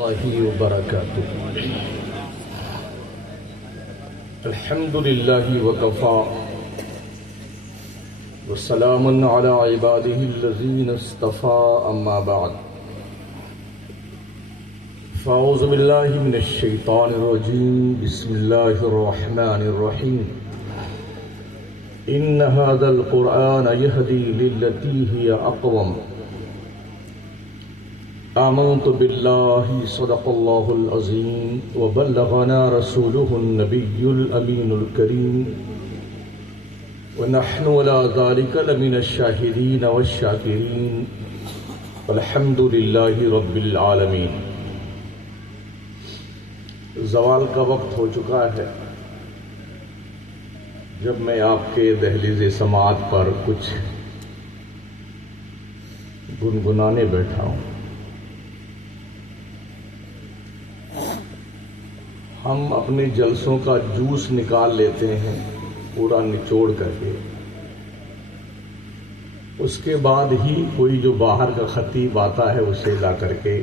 الله وبركاته. الحمد لله وكفى وسلام على عباده الذين اصطفى أما بعد فأعوذ بالله من الشيطان الرجيم بسم الله الرحمن الرحيم إن هذا القرآن يهدي للتي هي أقوم آمنت بالله صدق الله العظيم وبلغنا رسوله النبي الأمين الكريم ونحن على ذلك لمن الشاهدين والشاكرين والحمد لله رب العالمين. زوال کا وقت ہو چکا ہے جب میں آپ کے دہلیز سماعت پر کچھ گنگنانے بیٹھا ہوں. ہم اپنے جلسوں کا جوس نکال لیتے ہیں پورا نچوڑ کر کے، اس کے بعد ہی کوئی جو باہر کا خطیب آتا ہے اسے لا کر کے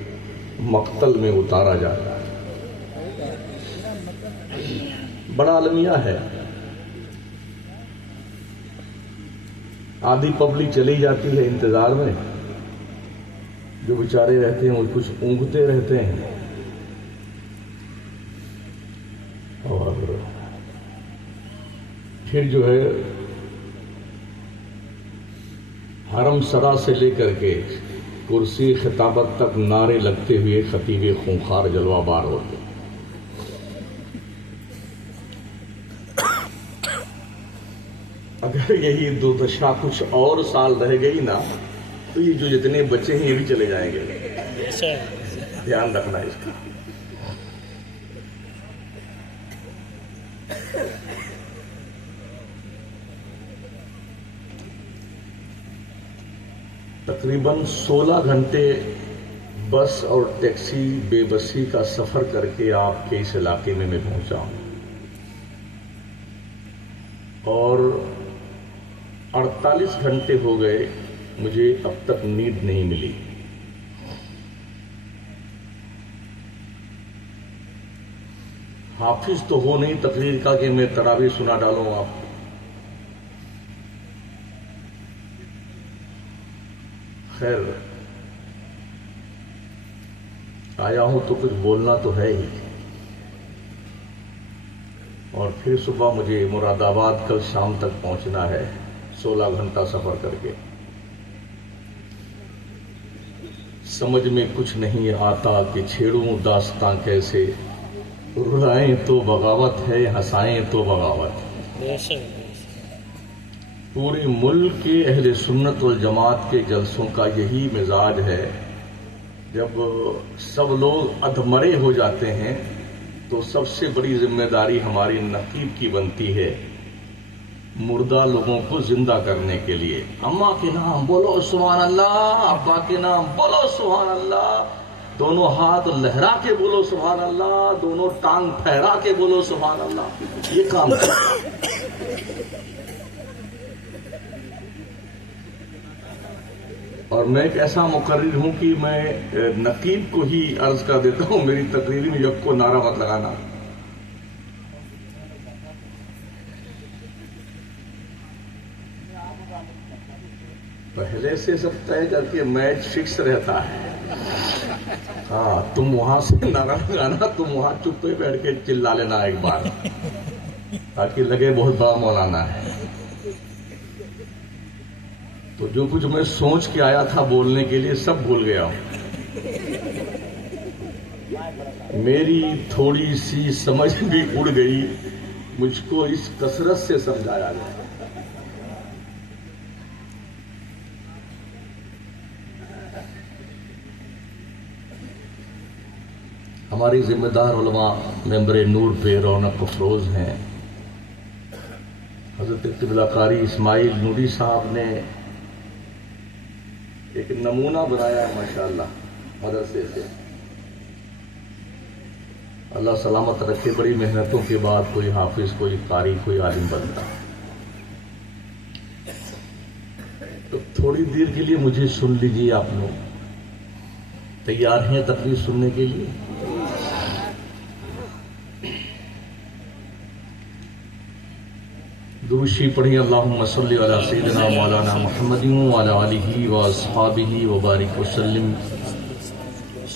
مقتل میں اتارا جاتا ہے. بڑا المیہ ہے. آدھی پبلک چلی جاتی ہے انتظار میں، جو بیچارے رہتے ہیں وہ کچھ اونگتے رہتے ہیں، اور پھر جو ہے حرم سرا سے لے کر کے کرسی خطابت تک نعرے لگتے ہوئے خطیب خونخوار جلوہ بار ہوتے. اگر یہی دردشا کچھ اور سال رہ گئی نا تو یہ جو جتنے بچے ہیں یہ بھی چلے جائیں گے. دھیان رکھنا اس کا. تقریباً 16 گھنٹے بس اور ٹیکسی بے بسی کا سفر کر کے آپ کے اس علاقے میں پہنچا ہوں، اور 48 گھنٹے ہو گئے مجھے اب تک نیند نہیں ملی. حافظ تو ہو نہیں تقریر کا کہ میں تراویح سنا ڈالوں آپ. خیر، آیا ہوں تو کچھ بولنا تو ہے ہی. اور پھر صبح مجھے مراد آباد کل شام تک پہنچنا ہے 16 گھنٹہ سفر کر کے. سمجھ میں کچھ نہیں آتا کہ چھیڑوں داستاں کیسے، رلائیں تو بغاوت ہے ہنسائیں تو بغاوت. پورے ملک کے اہل سنت والجماعت کے جلسوں کا یہی مزاج ہے. جب سب لوگ ادھمرے ہو جاتے ہیں تو سب سے بڑی ذمہ داری ہماری نقیب کی بنتی ہے مردہ لوگوں کو زندہ کرنے کے لیے. اماں کے نام بولو سبحان اللہ، ابا کے نام بولو سبحان اللہ، دونوں ہاتھ لہرا کے بولو سبحان اللہ، دونوں ٹانگ پھیرا کے بولو سبحان اللہ. یہ کام ہے. اور میں ایک ایسا مقرر ہوں کہ میں نقیب کو ہی عرض کر دیتا ہوں میری تقریر میں یک کو نعرہ مت لگانا. پہلے سے سب طے کر کے میچ فکس رہتا ہے. ہاں، تم وہاں سے نعرہ لگانا، تم وہاں چپ پہ بیٹھ کے چلا لینا ایک بار، تاکہ لگے بہت بڑا مولانا ہے. تو جو کچھ میں سوچ کے آیا تھا بولنے کے لیے سب بھول گیا ہوں. میری تھوڑی سی سمجھ بھی اڑ گئی، مجھ کو اس کثرت سے سمجھایا گیا. ہماری ذمہ دار علماء ممبر نور پہ رونق افروز ہیں. حضرت قبلہ قاری اسماعیل نوری صاحب نے ایک نمونہ بنایا ہے ماشاءاللہ مدرسے سے. اللہ سلامت رکھے. بڑی محنتوں کے بعد کوئی حافظ، کوئی قاری، کوئی عالم بنتا. تو تھوڑی دیر کے لیے مجھے سن لیجیے آپ لوگ. تیار ہیں تقریر سننے کے لیے؟ درود شریف پڑھیں۔ اللہم صلی علی سیدنا مولانا محمد وعلی آلہ واصحابہ وبارک وسلم۔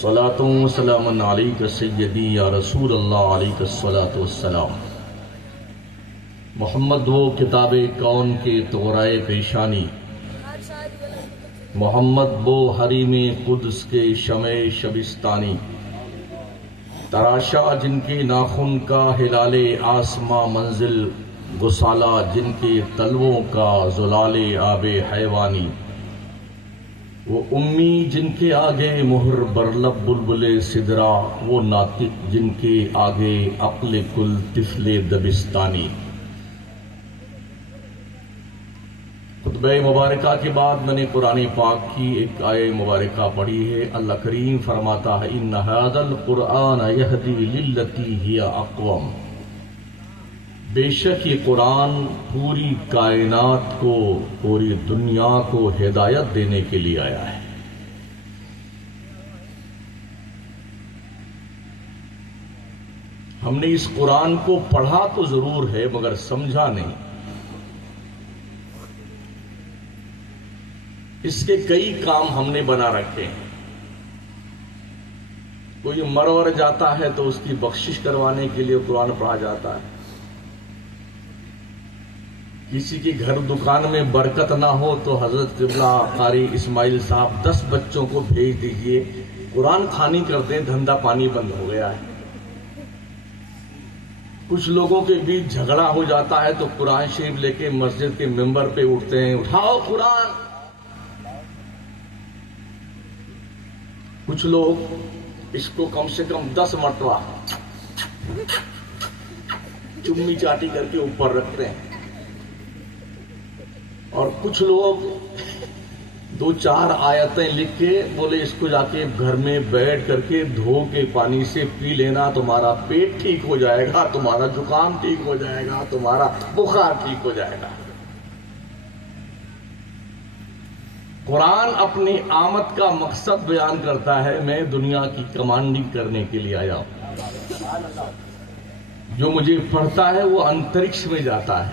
صلاۃ و سلام علیک سیدی یا رسول اللہ علیک الصلاۃ والسلام۔ محمد وہ کتاب کون کے طغرائے پیشانی، محمد وہ حریم قدس کے شمع شبستانی، تراشا جن کے ناخن کا ہلال آسماں منزل، گسالہ جن کے تلووں کا زلال آب حیوانی، وہ امی جن کے آگے مہر برلب بلبل سدرا، وہ ناطق جن کے آگے عقل کل طفل دبستانی۔ خطبہ مبارکہ کے بعد میں نے قرآن پاک کی ایک آیہ مبارکہ پڑھی ہے۔ اللہ کریم فرماتا ہے ان ھذا القرآن یہدی للتی ہی اقوم، بے شک یہ قرآن پوری کائنات کو، پوری دنیا کو ہدایت دینے کے لیے آیا ہے۔ ہم نے اس قرآن کو پڑھا تو ضرور ہے مگر سمجھا نہیں۔ اس کے کئی کام ہم نے بنا رکھے ہیں۔ کوئی مرور جاتا ہے تو اس کی بخشش کروانے کے لیے قرآن پڑھا جاتا ہے۔ کسی کے گھر دکان میں برکت نہ ہو تو حضرت قبلہ قاری اسماعیل صاحب 10 بچوں کو بھیج دیجئے، قرآن خوانی کرتے ہیں، دھندا پانی بند ہو گیا ہے۔ کچھ لوگوں کے بیچ جھگڑا ہو جاتا ہے تو قرآن شریف لے کے مسجد کے ممبر پہ اٹھتے ہیں، اٹھاؤ قرآن۔ کچھ لوگ اس کو کم سے کم 10 مرتبہ چمی چاٹی کر کے اوپر رکھتے ہیں، اور کچھ لوگ 2-4 آیتیں لکھ کے بولے اس کو جا کے گھر میں بیٹھ کر کے دھو کے پانی سے پی لینا، تمہارا پیٹ ٹھیک ہو جائے گا، تمہارا زکام ٹھیک ہو جائے گا، تمہارا بخار ٹھیک ہو جائے گا۔ قرآن اپنی آمد کا مقصد بیان کرتا ہے، میں دنیا کی کمانڈنگ کرنے کے لیے آیا ہوں۔ جو مجھے پڑھتا ہے وہ انترکش میں جاتا ہے،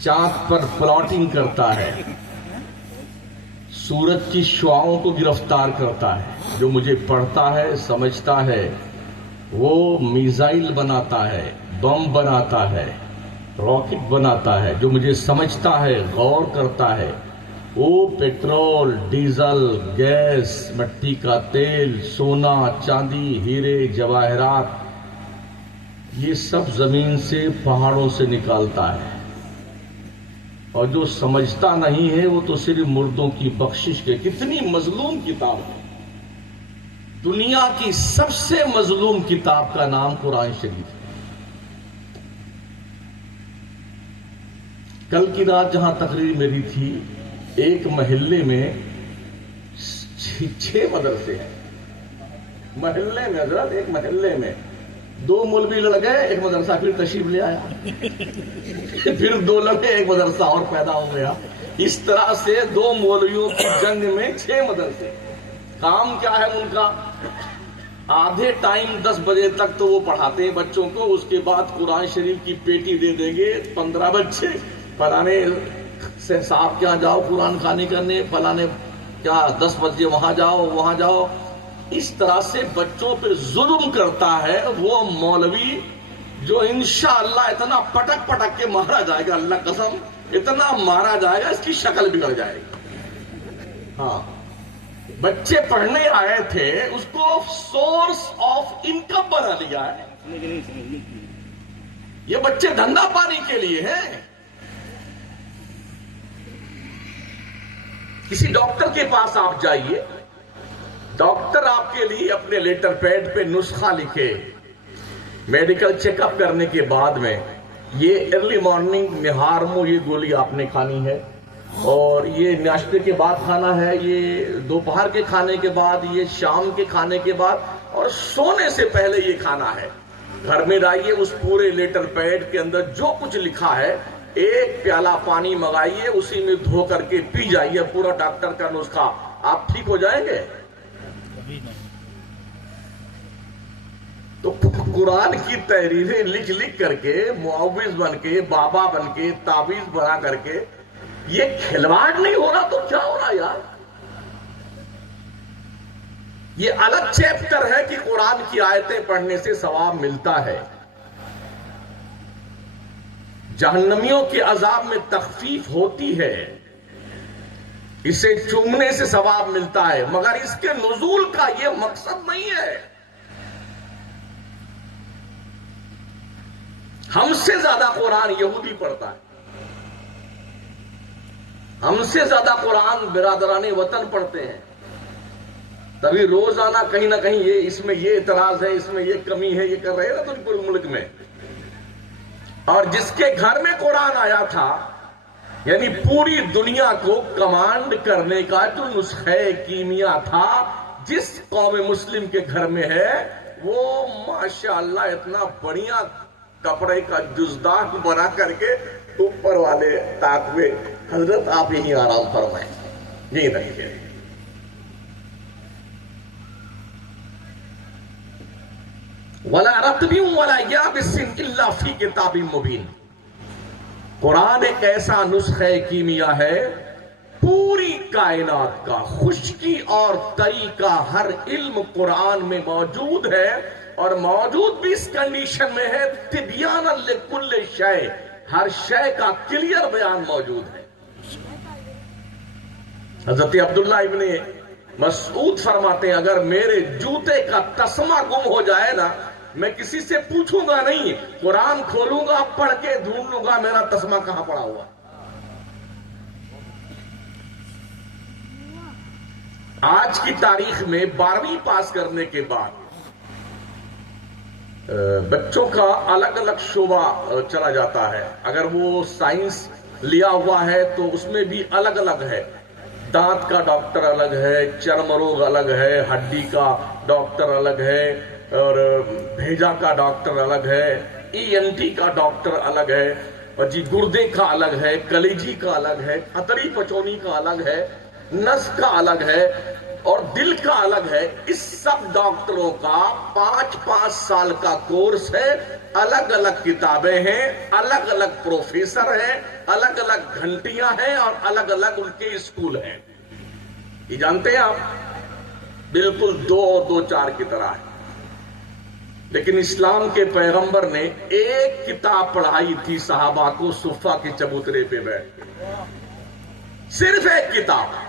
چاند پر پلاٹنگ کرتا ہے، سورج کی شعاعوں کو گرفتار کرتا ہے۔ جو مجھے پڑھتا ہے، سمجھتا ہے، وہ میزائل بناتا ہے، بم بناتا ہے، راکٹ بناتا ہے۔ جو مجھے سمجھتا ہے، غور کرتا ہے، وہ پیٹرول، ڈیزل، گیس، مٹی کا تیل، سونا، چاندی، ہیرے، جواہرات، یہ سب زمین سے، پہاڑوں سے نکالتا ہے۔ اور جو سمجھتا نہیں ہے وہ تو صرف مردوں کی بخشش کے۔ کتنی مظلوم کتاب ہے! دنیا کی سب سے مظلوم کتاب کا نام قرآن شریف ہے۔ کل کی رات جہاں تقریر میری تھی، ایک محلے میں 6 مدرسے ہیں۔ محلے میں حضرت، ایک محلے میں 2 مولوی لڑ گئے، ایک مدرسہ پھر تشریف لے آیا، پھر 2 لڑے، ایک مدرسہ اور پیدا ہو گیا۔ اس طرح سے 2 مولویوں کی جنگ میں 6 مدرسے۔ کام کیا ہے ان کا؟ آدھے ٹائم 10 بجے تک تو وہ پڑھاتے ہیں بچوں کو، اس کے بعد قرآن شریف کی پیٹی دے دیں گے، 15 بچے فلانے سے صاحب کیا جاؤ قرآن خوانی کرنے، فلانے کیا 10 بجے وہاں جاؤ، وہاں جاؤ۔ اس طرح سے بچوں پہ ظلم کرتا ہے وہ مولوی، جو انشاءاللہ اتنا پٹک پٹک کے مارا جائے گا، اللہ قسم اتنا مارا جائے گا اس کی شکل بگڑ جائے گی۔ ہاں، بچے پڑھنے آئے تھے، اس کو سورس آف انکم بنا دیا ہے۔ یہ بچے دھندا پانی کے لیے ہیں۔ کسی ڈاکٹر کے پاس آپ جائیے، ڈاکٹر آپ کے لیے اپنے لیٹر پیڈ پہ نسخہ لکھے، میڈیکل چیک اپ کرنے کے بعد میں یہ ارلی مارننگ نہارمو یہ گولی آپ نے کھانی ہے، اور یہ ناشتے کے بعد کھانا ہے، یہ دوپہر کے کھانے کے بعد، یہ شام کے کھانے کے بعد، اور سونے سے پہلے یہ کھانا ہے۔ گھر میں لائیے، اس پورے لیٹر پیڈ کے اندر جو کچھ لکھا ہے، ایک پیالہ پانی منگائیے، اسی میں دھو کر کے پی جائیے، پورا ڈاکٹر کا نسخہ، آپ ٹھیک ہو جائیں گے۔ کبھی نہیں. تو قرآن کی تحریریں لکھ لکھ کر کے، معوذ بن کے، بابا بن کے، تعویذ بنا کر کے یہ کھلواڑ نہیں ہو رہا تو کیا ہو رہا یار؟ یہ الگ چیپٹر ہے کہ قرآن کی آیتیں پڑھنے سے ثواب ملتا ہے، جہنمیوں کے عذاب میں تخفیف ہوتی ہے، اسے چومنے سے ثواب ملتا ہے، مگر اس کے نزول کا یہ مقصد نہیں ہے. ہم سے زیادہ قرآن یہودی پڑھتا ہے، ہم سے زیادہ قرآن برادران وطن پڑھتے ہیں. تبھی روزانہ کہیں نہ کہیں اس میں یہ اعتراض ہے، اس میں یہ کمی ہے، یہ کر رہے ہیں نا تو پورے ملک میں. اور جس کے گھر میں قرآن آیا تھا، یعنی پوری دنیا کو کمانڈ کرنے کا جو نسخہ کیمیا تھا، جس قوم مسلم کے گھر میں ہے، وہ ماشاءاللہ اتنا بڑھیا کپڑے کا جزدان بنا کر کے اوپر والے طاق میں، حضرت آپ یہیں آرام فرمائیں، یہیں رکھیں. وَلَا رَطْبٍ وَلَا يَابِسٍ إِلَّا فِي كِتَابٍ مُبِينٍ. قرآن ایک ایسا نسخہ کیمیا ہے، پوری کائنات کا خشکی اور تری کا ہر علم قرآن میں موجود ہے، اور موجود بھی اس کنڈیشن میں ہے تبیانا لکل شے، ہر شے کا کلیئر بیان موجود ہے. حضرت عبداللہ ابن مسعود فرماتے ہیں، اگر میرے جوتے کا تسمہ گم ہو جائے نا، میں کسی سے پوچھوں گا نہیں، قرآن کھولوں گا، پڑھ کے ڈھونڈ لوں گا میرا تسمہ کہاں پڑا ہوا. آج کی تاریخ میں 12ویں پاس کرنے کے بعد بچوں کا الگ الگ شعبہ چلا جاتا ہے. اگر وہ سائنس لیا ہوا ہے تو اس میں بھی الگ الگ ہے. دانت کا ڈاکٹر الگ ہے، چرم روگ الگ ہے، ہڈی کا ڈاکٹر الگ ہے، اور بھیجا کا ڈاکٹر الگ ہے، ENT کا ڈاکٹر الگ ہے، اور گردے کا الگ ہے، کلیجی کا الگ ہے، اتری پچونی کا الگ ہے، نس کا الگ ہے، اور دل کا الگ ہے. اس سب ڈاکٹروں کا 5 سال کا کورس ہے، الگ الگ کتابیں ہیں، الگ الگ پروفیسر ہیں، الگ الگ گھنٹیاں ہیں، اور الگ الگ ان کے اسکول ہیں. یہ جانتے ہیں آپ، بالکل 2 اور 2 4 کی طرح ہے. لیکن اسلام کے پیغمبر نے ایک کتاب پڑھائی تھی صحابہ کو صفہ کے چبوترے پہ بیٹھ کے، صرف ایک کتاب.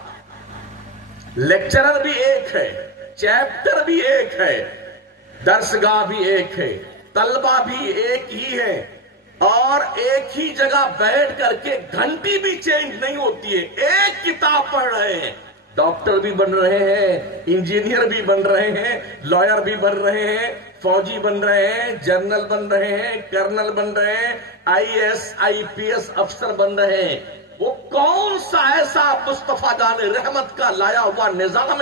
لیکچرر بھی ایک ہے، چیپٹر بھی ایک ہے، درسگاہ بھی ایک ہے، طلبہ بھی ایک ہی ہے، اور ایک ہی جگہ بیٹھ کر کے گھنٹی بھی چینج نہیں ہوتی ہے. ایک کتاب پڑھ رہے ہیں، ڈاکٹر بھی بن رہے ہیں، انجینئر بھی بن رہے ہیں، لائر بھی بن رہے ہیں، فوجی بن رہے ہیں، جنرل بن رہے ہیں، کرنل بن رہے ہیں، IAS IPS افسر بن رہے ہیں. وہ کون سا ایسا مصطفیٰ جان رحمت کا لایا ہوا نظام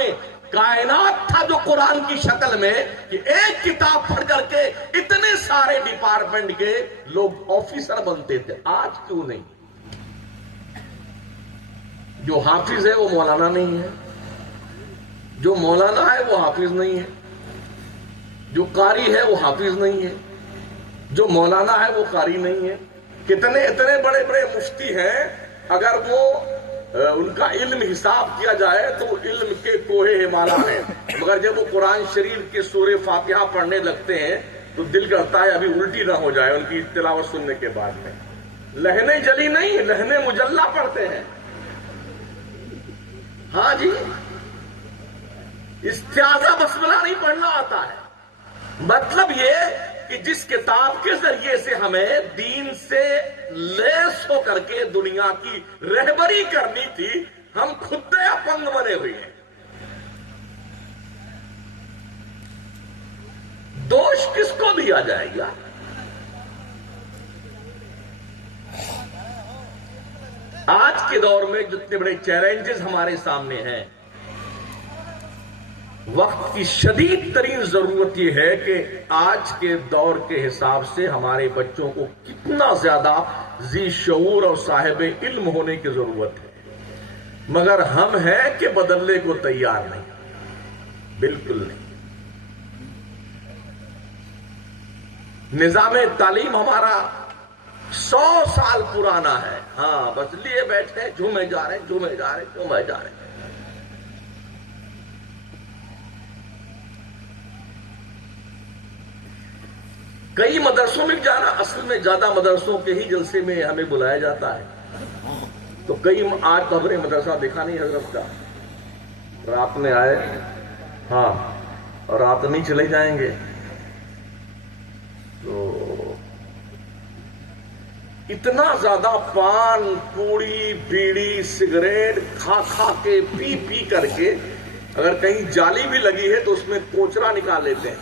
کائنات تھا جو قرآن کی شکل میں کہ ایک کتاب پڑھ کر کے اتنے سارے ڈپارٹمنٹ کے لوگ آفیسر بنتے تھے؟ آج کیوں نہیں؟ جو حافظ ہے وہ مولانا نہیں ہے، جو مولانا ہے وہ حافظ نہیں ہے، جو قاری ہے وہ حافظ نہیں ہے، جو مولانا ہے وہ قاری نہیں ہے. اتنے بڑے بڑے مفتی ہیں، اگر وہ ان کا علم حساب کیا جائے تو علم کے کوہ ہمالا ہیں، مگر جب وہ قرآن شریف کے سورہ فاتحہ پڑھنے لگتے ہیں تو دل کرتا ہے ابھی الٹی نہ ہو جائے ان کی تلاوت سننے کے بعد میں. لہنے جلی نہیں، لہنے مجلہ پڑھتے ہیں. ہاں جی، استعاذہ بسملہ نہیں پڑھنا آتا ہے. مطلب یہ کہ جس کتاب کے ذریعے سے ہمیں دین سے لیس ہو کر کے دنیا کی رہبری کرنی تھی، ہم خود اپنگ بنے ہوئے ہیں. دوش کس کو دیا جائے گا؟ آج کے دور میں جتنے بڑے چیلنجز ہمارے سامنے ہیں، وقت کی شدید ترین ضرورت یہ ہے کہ آج کے دور کے حساب سے ہمارے بچوں کو کتنا زیادہ ذی شعور اور صاحب علم ہونے کی ضرورت ہے، مگر ہم ہیں کہ بدلنے کو تیار نہیں. بالکل نہیں. نظام تعلیم ہمارا 100 سال پرانا ہے. ہاں بس لیے بیٹھے جھومے جا رہے جھومے جا رہے جھومے جا رہے. کئی مدرسوں میں جانا، اصل میں زیادہ مدرسوں کے ہی جلسے میں ہمیں بلایا جاتا ہے. تو کئی آج تو ہمیں مدرسہ دیکھا نہیں حضرت کا. رات میں آئے، ہاں اور رات نہیں چلے جائیں گے. تو اتنا زیادہ پان، پوڑی، بیڑی، سگریٹ کھا کھا کے، پی پی کر کے، اگر کہیں جالی بھی لگی ہے تو اس میں کوچرا نکال لیتے ہیں،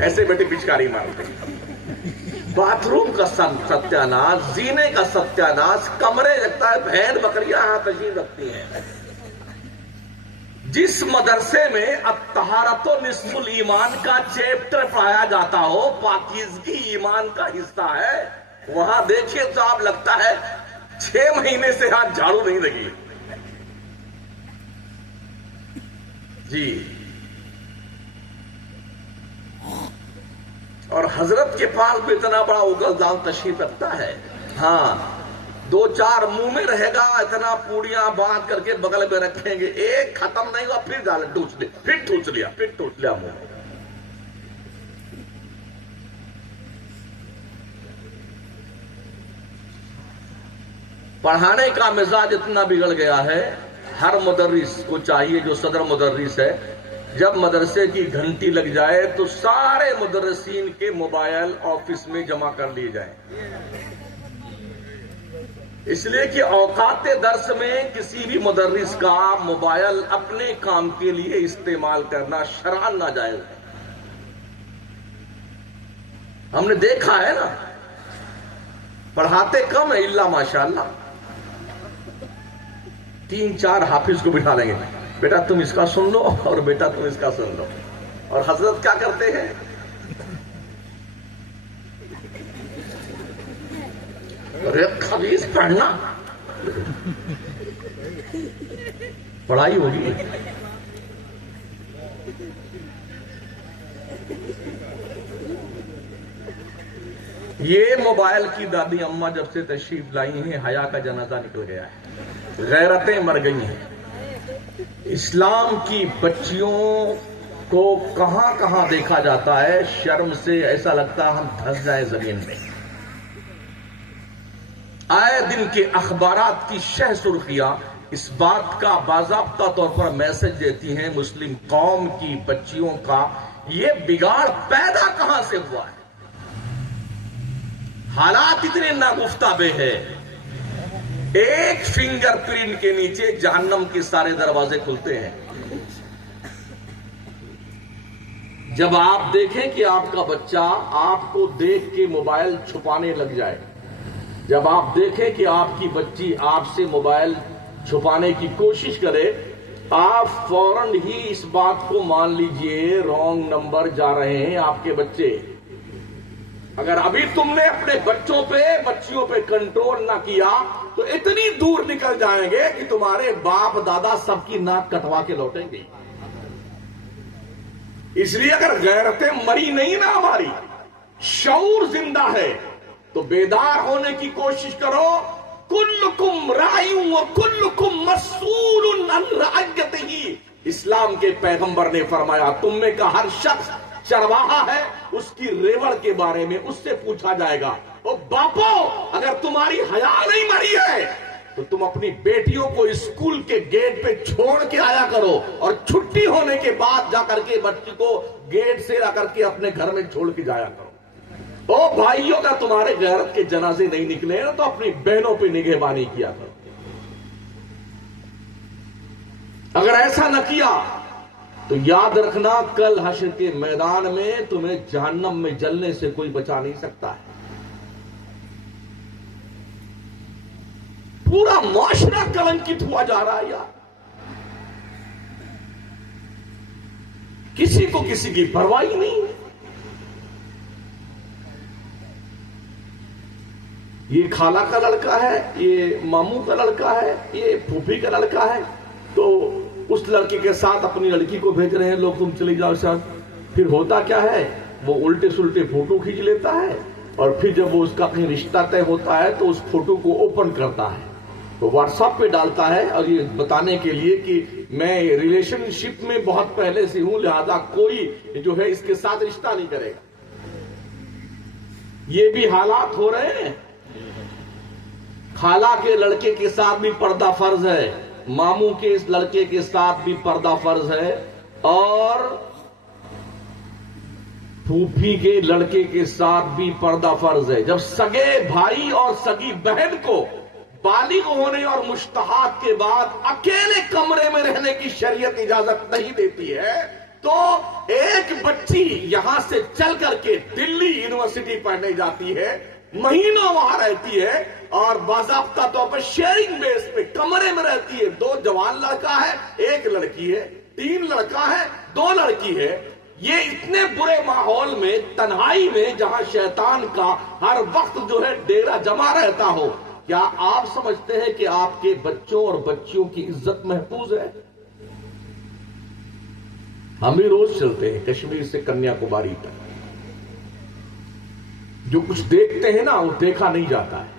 ایسے بیٹے پچکاری مارتے ہیں. باتھ روم کا ستیاناش، زینے کا ستیاناش، کمرے لگتا ہے بھیڑ بکریاں یہاں تشریف رکھتی ہیں. جس مدرسے میں الطہارۃ نصف الایمان کا چیپٹر پڑھایا جاتا ہو، پاکیزگی ایمان کا حصہ ہے، وہاں دیکھیے تو آپ لگتا ہے 6 مہینے سے ہاتھ جھاڑو نہیں لگی. جی. اور حضرت کے پاس بھی اتنا بڑا اگل دان تشریف رکھتا ہے. ہاں 2-4 منہ میں رہے گا، اتنا پوڑیاں باندھ کر کے بغل میں رکھیں گے، ایک ختم نہیں ہوا پھر ڈال ٹوچ لیا، پھر ٹوچ لیا، پھر ٹوچ لیا منہ. پڑھانے کا مزاج اتنا بگڑ گیا ہے، ہر مدرس کو چاہیے، جو صدر مدرس ہے، جب مدرسے کی گھنٹی لگ جائے تو سارے مدرسین کے موبائل آفس میں جمع کر لیے جائیں. اس لیے کہ اوقات درس میں کسی بھی مدرس کا موبائل اپنے کام کے لیے استعمال کرنا شرعاً ناجائز ہے. ہم نے دیکھا ہے نا، پڑھاتے کم ہے الا ماشاءاللہ، 3-4 حافظ کو بٹھا لیں گے، بیٹا تم اس کا سن لو اور بیٹا تم اس کا سن لو. اور حضرت کیا کرتے ہیں؟ ارے خبیث پڑھنا، پڑھائی ہوگی. یہ موبائل کی دادی اماں جب سے تشریف لائی ہیں، حیا کا جنازہ نکل گیا ہے، غیرتیں مر گئی ہیں. اسلام کی بچیوں کو کہاں کہاں دیکھا جاتا ہے، شرم سے ایسا لگتا ہم دھس جائیں زمین میں. آئے دن کے اخبارات کی شہ سرخیاں اس بات کا باضابطہ طور پر میسج دیتی ہیں، مسلم قوم کی بچیوں کا یہ بگاڑ پیدا کہاں سے ہوا ہے. حالات اتنے ناگفتابے ہیں، ایک فنگر پرنٹ کے نیچے جہنم کے سارے دروازے کھلتے ہیں. جب آپ دیکھیں کہ آپ کا بچہ آپ کو دیکھ کے موبائل چھپانے لگ جائے، جب آپ دیکھیں کہ آپ کی بچی آپ سے موبائل چھپانے کی کوشش کرے، آپ فوراً ہی اس بات کو مان لیجئے رانگ نمبر جا رہے ہیں آپ کے بچے. اگر ابھی تم نے اپنے بچوں پہ بچیوں پہ کنٹرول نہ کیا تو اتنی دور نکل جائیں گے کہ تمہارے باپ دادا سب کی ناک کٹوا کے لوٹیں گے. اس لیے اگر غیرتیں مری نہیں نا، ہماری شعور زندہ ہے، تو بیدار ہونے کی کوشش کرو. کلکم راعی وکلکم مسئول عن رعیتہ. اسلام کے پیغمبر نے فرمایا تم میں کا ہر شخص چرواہا ہے، اس کی ریوڑ کے بارے میں اس سے پوچھا جائے گا. او باپو، اگر تمہاری حیا نہیں مری ہے تو تم اپنی بیٹیوں کو اسکول کے گیٹ پہ چھوڑ کے آیا کرو، اور چھٹی ہونے کے بعد جا کر کے بچی کو گیٹ سے لا کر کے اپنے گھر میں چھوڑ کے جایا کرو. او بھائیوں، کا تمہارے غیرت کے جنازے نہیں نکلے نا تو اپنی بہنوں پہ نگہبانی کیا کرو. اگر ایسا نہ کیا تو یاد رکھنا کل حشر کے میدان میں تمہیں جہنم میں جلنے سے کوئی بچا نہیں سکتا ہے. پورا معاشرہ کلنکت ہوا جا رہا ہے یار. کسی کو کسی کی پرواہ نہیں. یہ خالہ کا لڑکا ہے، یہ ماموں کا لڑکا ہے، یہ پھوپھی کا لڑکا ہے، تو اس لڑکے کے ساتھ اپنی لڑکی کو بھیج رہے ہیں لوگ، تم چلی جاؤ ساتھ. پھر ہوتا کیا ہے، وہ الٹے سلٹے فوٹو کھینچ لیتا ہے، اور پھر جب وہ اس کا کہیں رشتہ طے ہوتا ہے تو اس فوٹو کو اوپن کرتا ہے، تو واٹس ایپ پہ ڈالتا ہے، اور یہ بتانے کے لیے کہ میں ریلیشن شپ میں بہت پہلے سے ہوں، لہذا کوئی جو ہے اس کے ساتھ رشتہ نہیں کرے گا. یہ بھی حالات ہو رہے ہیں. خالہ کے لڑکے کے ساتھ بھی پردہ فرض ہے، ماموں کے اس لڑکے کے ساتھ بھی پردہ فرض ہے، اور پھوپھی کے لڑکے کے ساتھ بھی پردہ فرض ہے. جب سگے بھائی اور سگی بہن کو بالغ ہونے اور مشتہات کے بعد اکیلے کمرے میں رہنے کی شریعت اجازت نہیں دیتی ہے، تو ایک بچی یہاں سے چل کر کے دلی یونیورسٹی پڑھنے جاتی ہے، مہینوں وہاں رہتی ہے، اور باضابطہ طور پر شیئرنگ بیس پہ کمرے میں رہتی ہے. 2 جوان لڑکا ہے، 1 لڑکی ہے، 3 لڑکا ہے، 2 لڑکی ہے. یہ اتنے برے ماحول میں، تنہائی میں، جہاں شیطان کا ہر وقت جو ہے ڈیرا جمع رہتا ہو، کیا آپ سمجھتے ہیں کہ آپ کے بچوں اور بچیوں کی عزت محفوظ ہے؟ ہم بھی روز چلتے ہیں کشمیر سے کنیا کماری تک، جو کچھ دیکھتے ہیں نا وہ دیکھا نہیں جاتا ہے.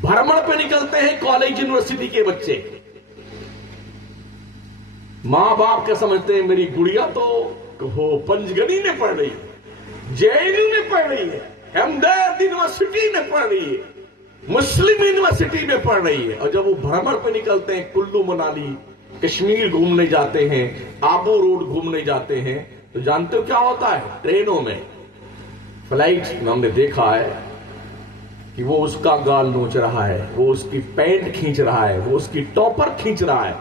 بھرمڑ پہ نکلتے ہیں کالج یونیورسٹی کے بچے، ماں باپ کیا سمجھتے ہیں میری گڑیا تو پنجگنی میں پڑھ رہی ہے، JNU میں پڑھ رہی ہے، احمدآباد یونیورسٹی میں پڑھ رہی ہے، مسلم یونیورسٹی میں پڑھ رہی ہے. اور جب وہ بھرمڑ پہ نکلتے ہیں، کلو منالی کشمیر گھومنے جاتے ہیں، آبو روڈ گھومنے جاتے ہیں، تو جانتے ہو کیا ہوتا ہے؟ ٹرینوں میں، فلائٹ میں ہم نے دیکھا ہے کہ وہ اس کا گال نوچ رہا ہے، وہ اس کی پینٹ کھینچ رہا ہے، وہ اس کی ٹاپر کھینچ رہا ہے.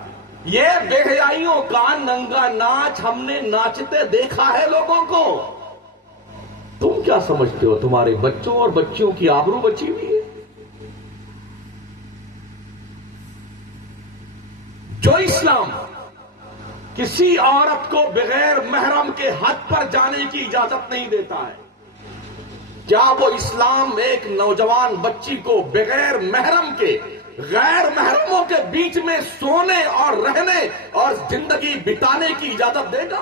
یہ بے حیائیوں کا ننگا ناچ ہم نے ناچتے دیکھا ہے لوگوں کو. تم کیا سمجھتے ہو تمہارے بچوں اور بچیوں کی آبرو بچی ہوئی ہے؟ جو اسلام کسی عورت کو بغیر محرم کے حد پر جانے کی اجازت نہیں دیتا ہے، کیا وہ اسلام ایک نوجوان بچی کو بغیر محرم کے، غیر محرموں کے بیچ میں سونے اور رہنے اور زندگی بتانے کی اجازت دے گا؟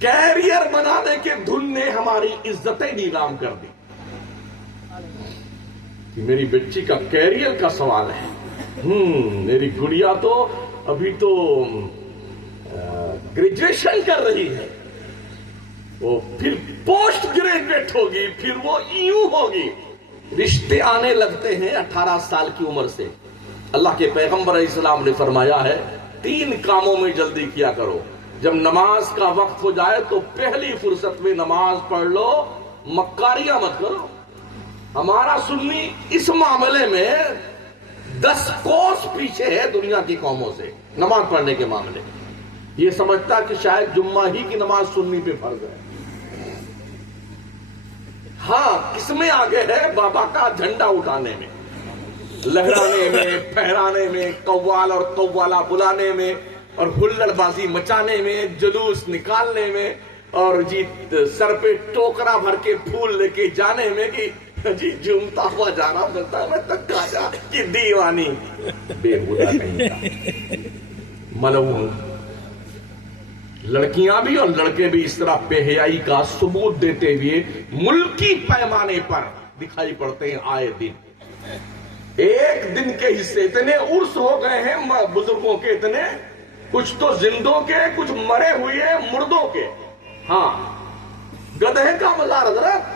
کیریئر بنانے کے دھن نے ہماری عزتیں نیلام کر دی. میری بچی کا کیریئر کا سوال ہے. میری گڑیا تو ابھی تو گریجویشن کر رہی ہے، وہ پھر پوسٹ گریجویٹ ہوگی، پھر وہ ایوں ہوگی. رشتے آنے لگتے ہیں 18 سال کی عمر سے. اللہ کے پیغمبر علیہ السلام نے فرمایا ہے 3 کاموں میں جلدی کیا کرو. جب نماز کا وقت ہو جائے تو پہلی فرصت میں نماز پڑھ لو، مکاریاں مت کرو. ہمارا سنی اس معاملے میں 10 کوس پیچھے ہے دنیا کی قوموں سے نماز پڑھنے کے معاملے. یہ سمجھتا کہ شاید جمعہ ہی کی نماز سنی پہ فرض ہے. ہاں، کس میں آگے ہے؟ بابا کا جھنڈا اٹھانے میں، لہرانے میں، پھہرانے میں، قوال اور قوالا بلانے میں، اور ہلڑ بازی مچانے میں، جلوس نکالنے میں، اور جی سر پہ ٹوکرا بھر کے پھول لے کے جانے میں کہ جی جھومتا ہوا جانا ملتا ہے. میں تک کہا جا کہ دیوانی بےہودہ نہیں تھا. ملعون لڑکیاں بھی اور لڑکے بھی اس طرح بے حیائی کا ثبوت دیتے ہوئے ملکی پیمانے پر دکھائی پڑتے ہیں آئے دن. ایک دن کے حصے اتنے عرس ہو گئے ہیں بزرگوں کے، اتنے کچھ تو زندوں کے، کچھ مرے ہوئے مردوں کے. ہاں، گدھے کا مزار حضرت،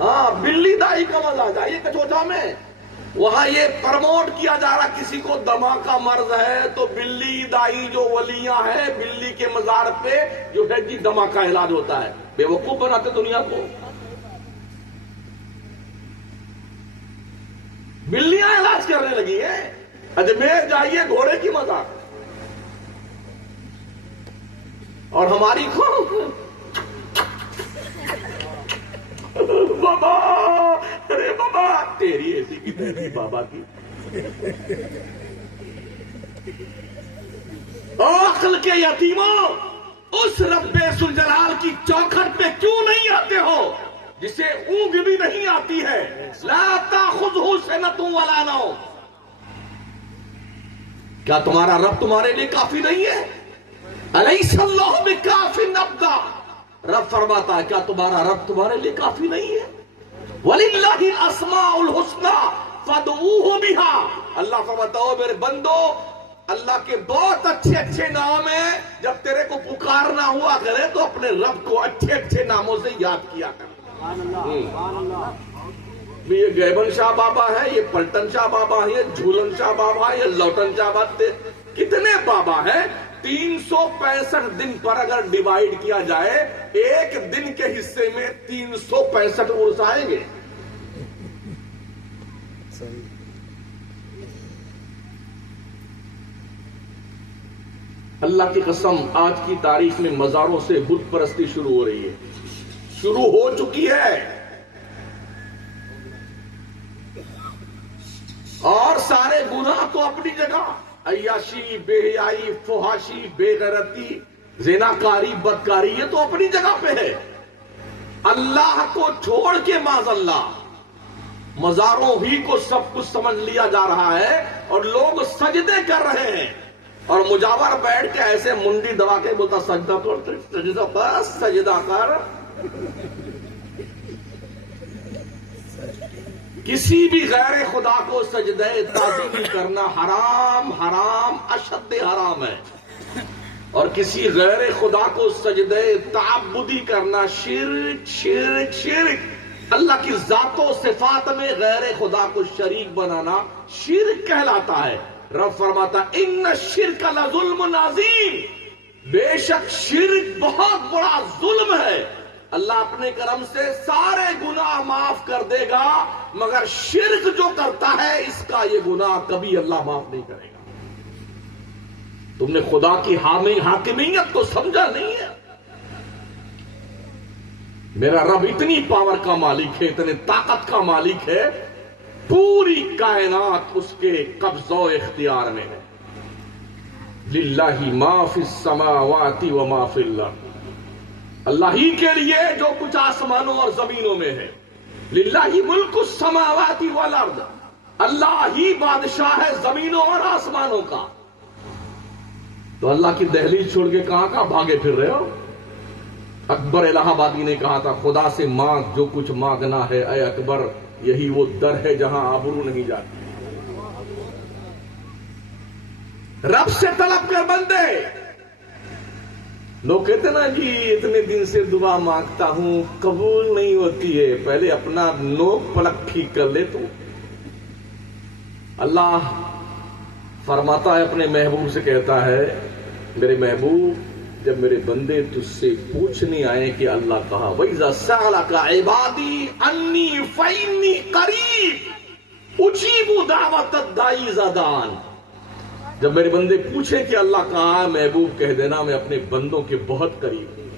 ہاں بلی دائی کا مزار. جائیے کچوچا میں، وہاں یہ پرموٹ کیا جا رہا کسی کو دما کا مرض ہے تو بلی دائی جو ولیاں ہیں، بلی کے مزار پہ جو ہے جی دما کا علاج ہوتا ہے. بے وقوف بناتے دنیا کو. بلیاں علاج کرنے لگی ہیں. اجمیر جائیے گھوڑے کی مزار، اور ہماری بابا، ارے بابا تیری ایسی کی تیری بابا کی. عقل کے یتیموں، اس رب ذوالجلال کی چوکھٹ پہ کیوں نہیں آتے ہو جسے اونگ بھی نہیں آتی ہے؟ لا تاخذہ سنۃ ولا نوم. کیا تمہارا رب تمہارے لیے کافی نہیں ہے؟ الیس اللہ بکاف عبدا، رب فرماتا ہے کیا تمہارا رب تمہارے لیے کافی نہیں ہے؟ وَلِلَّهِ الْأَسْمَاءُ الْحُسْنَى فَادْعُوهُ بِهَا، اللہ فرماتا ہے میرے بندو، اللہ کے بہت اچھے اچھے نام ہیں، جب تیرے کو پکارنا ہوا کرے تو اپنے رب کو اچھے اچھے ناموں سے یاد کیا کر۔ یہ گیبن شاہ بابا ہے، یہ پلٹن شاہ بابا ہے، یہ جھولن شاہ بابا ہے، یہ لوٹن شاہ بابا، کتنے بابا ہیں؟ 365 دن پر اگر ڈیوائیڈ کیا جائے، ایک دن کے حصے میں 365 عرس آئیں گے۔ اللہ کی قسم، آج کی تاریخ میں مزاروں سے بت پرستی شروع ہو رہی ہے، شروع ہو چکی ہے، اور سارے گناہ تو اپنی جگہ، عیاشی، بے حیائی، فحاشی، بے غیرتی، زناکاری، بدکاری، یہ تو اپنی جگہ پہ ہے۔ اللہ کو چھوڑ کے معاذ اللہ مزاروں ہی کو سب کچھ سمجھ لیا جا رہا ہے، اور لوگ سجدے کر رہے ہیں، اور مجاور بیٹھ کے ایسے منڈی دبا کے بولتا سجدہ تو سجدہ، بس سجدہ کر۔ کسی بھی غیر خدا کو سجدہ تعظیمی کرنا حرام، حرام، اشد حرام ہے، اور کسی غیر خدا کو سجدہ تعبدی کرنا شرک، شرک، شرک۔ اللہ کی ذات و صفات میں غیر خدا کو شریک بنانا شرک کہلاتا ہے۔ رب فرماتا ان الشرک لظلم عظیم، بے شک شرک بہت بڑا ظلم ہے۔ اللہ اپنے کرم سے سارے گناہ معاف کر دے گا، مگر شرک جو کرتا ہے اس کا یہ گناہ کبھی اللہ معاف نہیں کرے گا۔ تم نے خدا کی حاکمیت کو سمجھا نہیں ہے۔ میرا رب اتنی پاور کا مالک ہے، اتنے طاقت کا مالک ہے، پوری کائنات اس کے قبضہ و اختیار میں ہے۔ للہ ما فی السماوات و ما فی الارض، اللہ ہی کے لیے جو کچھ آسمانوں اور زمینوں میں ہے۔ للہ ملک السماوات والارض، اللہ ہی بادشاہ ہے زمینوں اور آسمانوں کا۔ تو اللہ کی دہلیز چھوڑ کے کہاں کہاں بھاگے پھر رہے ہو؟ اکبر الہ آبادی نے کہا تھا خدا سے مانگ جو کچھ مانگنا ہے اے اکبر، یہی وہ در ہے جہاں آبرو نہیں جاتی۔ رب سے طلب کر بندے۔ لوگ کہتے نا جی اتنے دن سے دعا مانگتا ہوں قبول نہیں ہوتی ہے، پہلے اپنا نوک پلک ٹھیک کر لے تو۔ اللہ فرماتا ہے اپنے محبوب سے، کہتا ہے میرے محبوب جب میرے بندے تجھ سے پوچھنے آئے کہ اللہ کہا وَإِذَا سَأَلَكَ عِبَادِي عَنِّي فَإِنِّي قَرِيبٌ أُجِيبُ دَعْوَةَ الدَّاعِ إِذَا دَعَانِ، جب میرے بندے پوچھیں کہ اللہ کہا محبوب کہہ دینا میں اپنے بندوں کے بہت قریب ہوں۔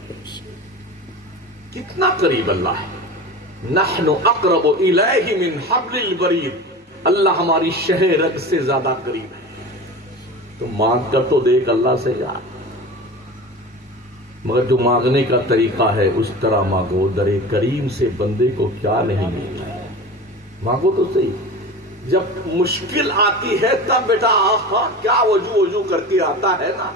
کتنا قریب اللہ ہے؟ نحن اقرب الیہ من حبل الورید، اللہ ہماری شہ رگ سے زیادہ قریب ہے۔ تو مانگ کر تو دیکھ اللہ سے یار، مگر جو مانگنے کا طریقہ ہے اس طرح مانگو، در کریم سے بندے کو کیا نہیں ملتا ہے، مانگو تو صحیح۔ جب مشکل آتی ہے تب بیٹا آہا کیا وضو کر کے آتا ہے نا،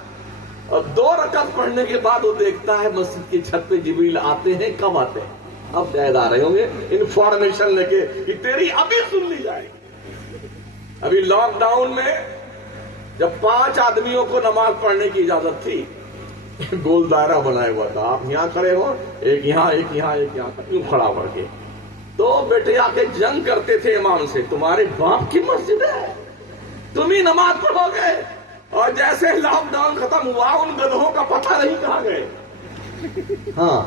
اور 2 رکعت پڑھنے کے بعد وہ دیکھتا ہے مسجد کی چھت پہ جبریل آتے ہیں، کب آتے ہیں؟ اب شاید آ رہے ہوں گے انفارمیشن لے کے کہ تیری ابھی سن لی جائے گی۔ ابھی لاک ڈاؤن میں جب 5 آدمیوں کو نماز پڑھنے کی اجازت تھی، گول دائرہ بنایا ہوا تھا، آپ یہاں کھڑے ہو، ایک یہاں، ایک یہاں، ایک یہاں، یوں کھڑا پڑ کے، تو بیٹے آ کے جنگ کرتے تھے امام سے، تمہارے باپ کی مسجد ہے، تم ہی نماز پڑھو گے؟ اور جیسے لاک ڈاؤن ختم ہوا ان گدھوں کا پتہ نہیں کہاں گئے۔ ہاں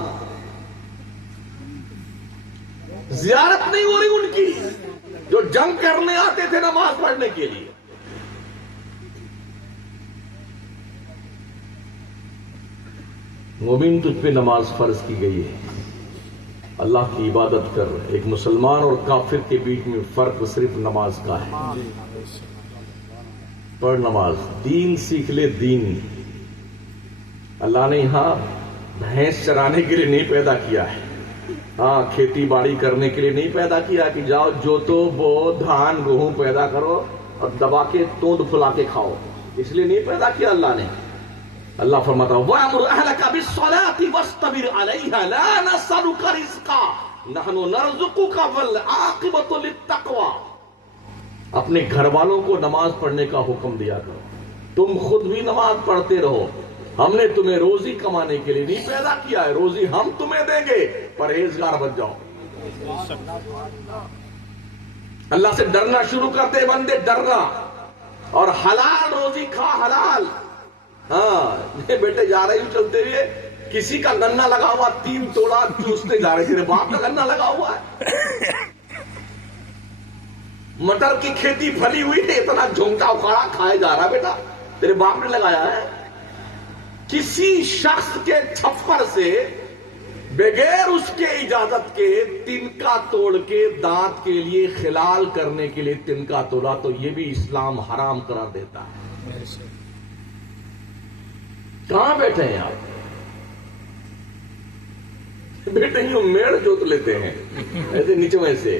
زیارت نہیں ہو رہی ان کی، جو جنگ کرنے آتے تھے نماز پڑھنے کے لیے۔ مومن تجھ پہ نماز فرض کی گئی ہے، اللہ کی عبادت کر۔ ایک مسلمان اور کافر کے بیچ میں فرق صرف نماز کا ہے۔ پڑھ نماز، دین سیکھ لے، دین اللہ نے یہاں بھینس چرانے کے لیے نہیں پیدا کیا ہے، ہاں کھیتی باڑی کرنے کے لیے نہیں پیدا کیا کہ جاؤ جوتو بو دھان گہوں پیدا کرو اور دبا کے توند پھلا کے کھاؤ۔ اس لیے نہیں پیدا کیا اللہ نے. اللہ فرماتا وَأَمُرْ أَهْلَكَ بِالصَّلَاةِ وَاسْطَبِرْ عَلَيْهَا لَا نَسْأَلُكَ رِزْقًا نَحْنُ نَرْزُقُكَ وَالْعَاقِبَةُ لِلتَّقْوَىٰ. اپنے گھر والوں کو نماز پڑھنے کا حکم دیا کرو, تم خود بھی نماز پڑھتے رہو. ہم نے تمہیں روزی کمانے کے لیے نہیں پیدا کیا ہے, روزی ہم تمہیں دیں گے, پرہیزگار بن جاؤ. اللہ سے ڈرنا شروع کرتے بندے, ڈرنا, اور حلال روزی کھا, حلال. ہاں بیٹے جا رہے ہوں چلتے ہوئے, کسی کا گنا لگا ہوا 3 توڑا چوستے جا رہے, تیرے باپ کا گنا لگا ہوا ہے. مٹر کی کھیتی پھلی ہوئی ہے, اتنا جھونکا اکھاڑا کھائے جا رہا بیٹا, تیرے باپ نے لگایا ہے. کسی شخص کے چھپر سے بغیر اس کے اجازت کے تنکا توڑ کے دانت کے لیے خلال کرنے کے لیے تنکا توڑا, تو یہ بھی اسلام حرام قرار دیتا ہے. کہاں بیٹھے ہیں آپ؟ بیٹھے ہی میڑ جوت لیتے ہیں ایسے نیچے میں سے,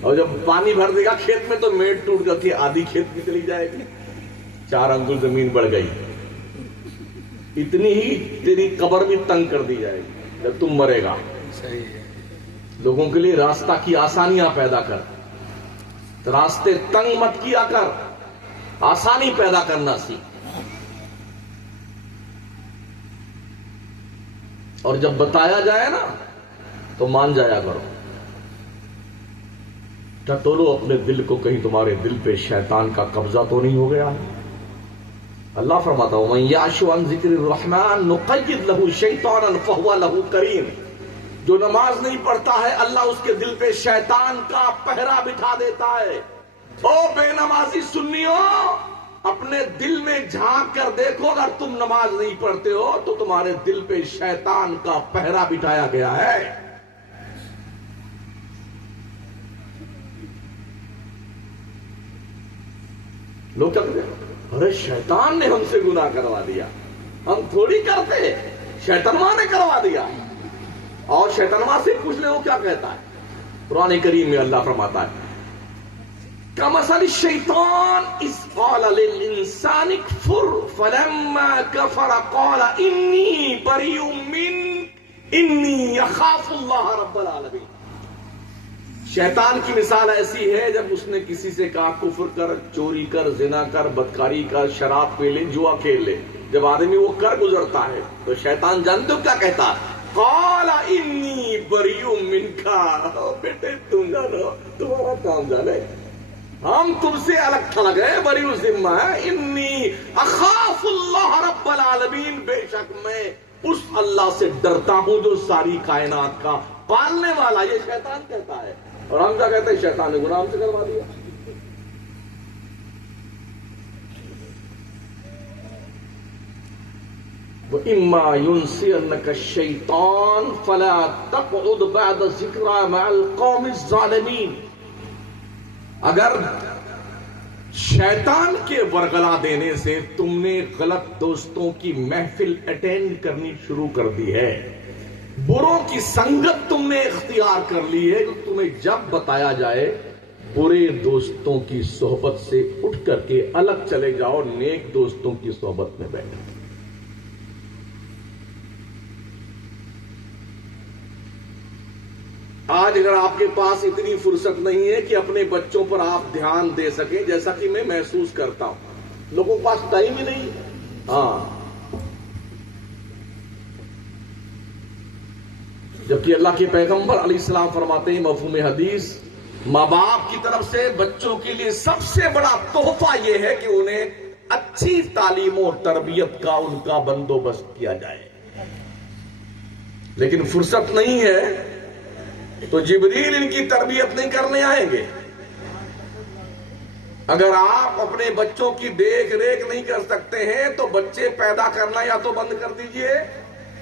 اور جب پانی بھر دے گا کھیت میں تو میڑ ٹوٹ کر کے آدھی کھیت کی چلی جائے گی, 4 انگل زمین بڑھ گئی. اتنی ہی تیری قبر بھی تنگ کر دی جائے گی جب تم مرے گا. لوگوں کے لیے راستہ کی آسانیاں پیدا کر, راستے تنگ مت کیا کر, آسانی پیدا کرنا سیکھ. اور جب بتایا جائے نا تو مان جایا کرو. ٹٹولو اپنے دل کو, کہیں تمہارے دل پہ شیطان کا قبضہ تو نہیں ہو گیا ہے. اللہ فرماتا ہوں وَمَن يَعْشُ عَن ذِكْرِ الرَّحْمَٰنِ نُقَيِّضْ لَهُ شَيْطَانًا فَهُوَ لَهُ قَرِينٌ. جو نماز نہیں پڑھتا ہے اللہ اس کے دل پہ شیطان کا پہرا بٹھا دیتا ہے. او بے نمازی سنیو, اپنے دل میں جھانک کر دیکھو, اگر تم نماز نہیں پڑھتے ہو تو تمہارے دل پہ شیطان کا پہرا بٹھایا گیا ہے. لوگ کیا کہتے ہیں, ارے شیطان نے ہم سے گناہ کروا دیا. ہم تھوڑی کرتے, شیطانوا نے کروا دیا. اور شیطانوا سے پوچھ لے وہ کیا کہتا ہے. قرآن کریم میں اللہ فرماتا ہے كمثل الشيطان إذ قال للإنسان اكفر فلما كفر قال إني بريء منك إني أخاف الله رب العالمين. شیطان کی مثال ایسی ہے جب اس نے کسی سے کہا کفر کر, چوری کر, زنا کر, بدکاری کر, شراب پی لے, جوا کھیل لے. جب آدمی وہ کر گزرتا ہے تو شیطان جانتے ہو کیا کہتا ہے, قال انی بریء منک. بیٹے تم جانو, تمہارا کام جانے, ہم تم سے الگ تھلگ ہے, بریء ذمہ ہے. انی اخاف اللہ رب العالمین, بے شک میں اس اللہ سے ڈرتا ہوں جو ساری کائنات کا پالنے والا. یہ شیطان کہتا ہے. اور ہم کیا کہتے ہیں, شیطان نے گناہ ہم سے کروا دیا. وَإِمَّا يُنْسِيَنَّكَ الشَّيْطَانُ فَلَا تَقْعُدْ بَعْدَ الذِّكْرَىٰ مَعَ الْقَوْمِ الظَّالِمِينَ. اگر شیطان کے ورغلا دینے سے تم نے غلط دوستوں کی محفل اٹینڈ کرنی شروع کر دی ہے, بروں کی سنگت تم نے اختیار کر لی ہے, تو تمہیں جب بتایا جائے برے دوستوں کی صحبت سے اٹھ کر کے الگ چلے جاؤ, نیک دوستوں کی صحبت میں بیٹھو. آج اگر آپ کے پاس اتنی فرصت نہیں ہے کہ اپنے بچوں پر آپ دھیان دے سکیں جیسا کہ میں محسوس کرتا ہوں, لوگوں کے پاس ٹائم ہی نہیں. ہاں, جبکہ اللہ کے پیغمبر علیہ السلام فرماتے ہیں مفہوم حدیث, ماں باپ کی طرف سے بچوں کے لیے سب سے بڑا تحفہ یہ ہے کہ انہیں اچھی تعلیم و تربیت کا ان کا بندوبست کیا جائے. لیکن فرصت نہیں ہے تو جبریل ان کی تربیت نہیں کرنے آئیں گے. اگر آپ اپنے بچوں کی دیکھ ریکھ نہیں کر سکتے ہیں تو بچے پیدا کرنا یا تو بند کر دیجئے,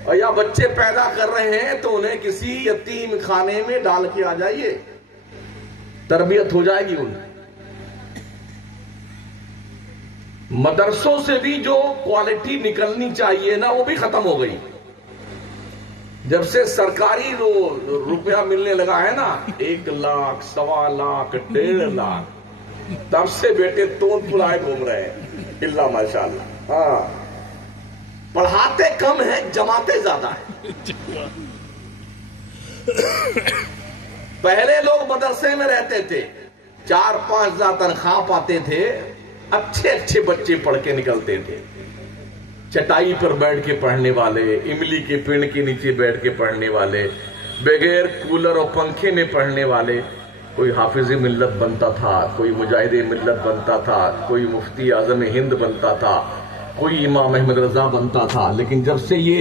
اور یا بچے پیدا کر رہے ہیں تو انہیں کسی یتیم خانے میں ڈال کے آ جائیے, تربیت ہو جائے گی. ان مدرسوں سے بھی جو کوالٹی نکلنی چاہیے نا وہ بھی ختم ہو گئی. جب سے سرکاری روپیہ ملنے لگا ہے نا, 1 لاکھ, 1.25 لاکھ, 1.5 لاکھ, تب سے بیٹے تون پھلائے گھوم رہے ہیں. اللہ ماشاءاللہ. ہاں پڑھاتے کم ہیں جماتے زیادہ ہیں. پہلے لوگ مدرسے میں رہتے تھے 4-5 ہزار تنخواہ پاتے تھے, اچھے اچھے بچے پڑھ کے نکلتے تھے. چٹائی پر بیٹھ کے پڑھنے والے, املی کے پیڑ کے نیچے بیٹھ کے پڑھنے والے, بغیر کولر اور پنکھے میں پڑھنے والے. کوئی حافظ ملت بنتا تھا, کوئی مجاہد ملت بنتا تھا, کوئی مفتی اعظم ہند بنتا تھا, کوئی امام احمد رضا بنتا تھا. لیکن جب سے یہ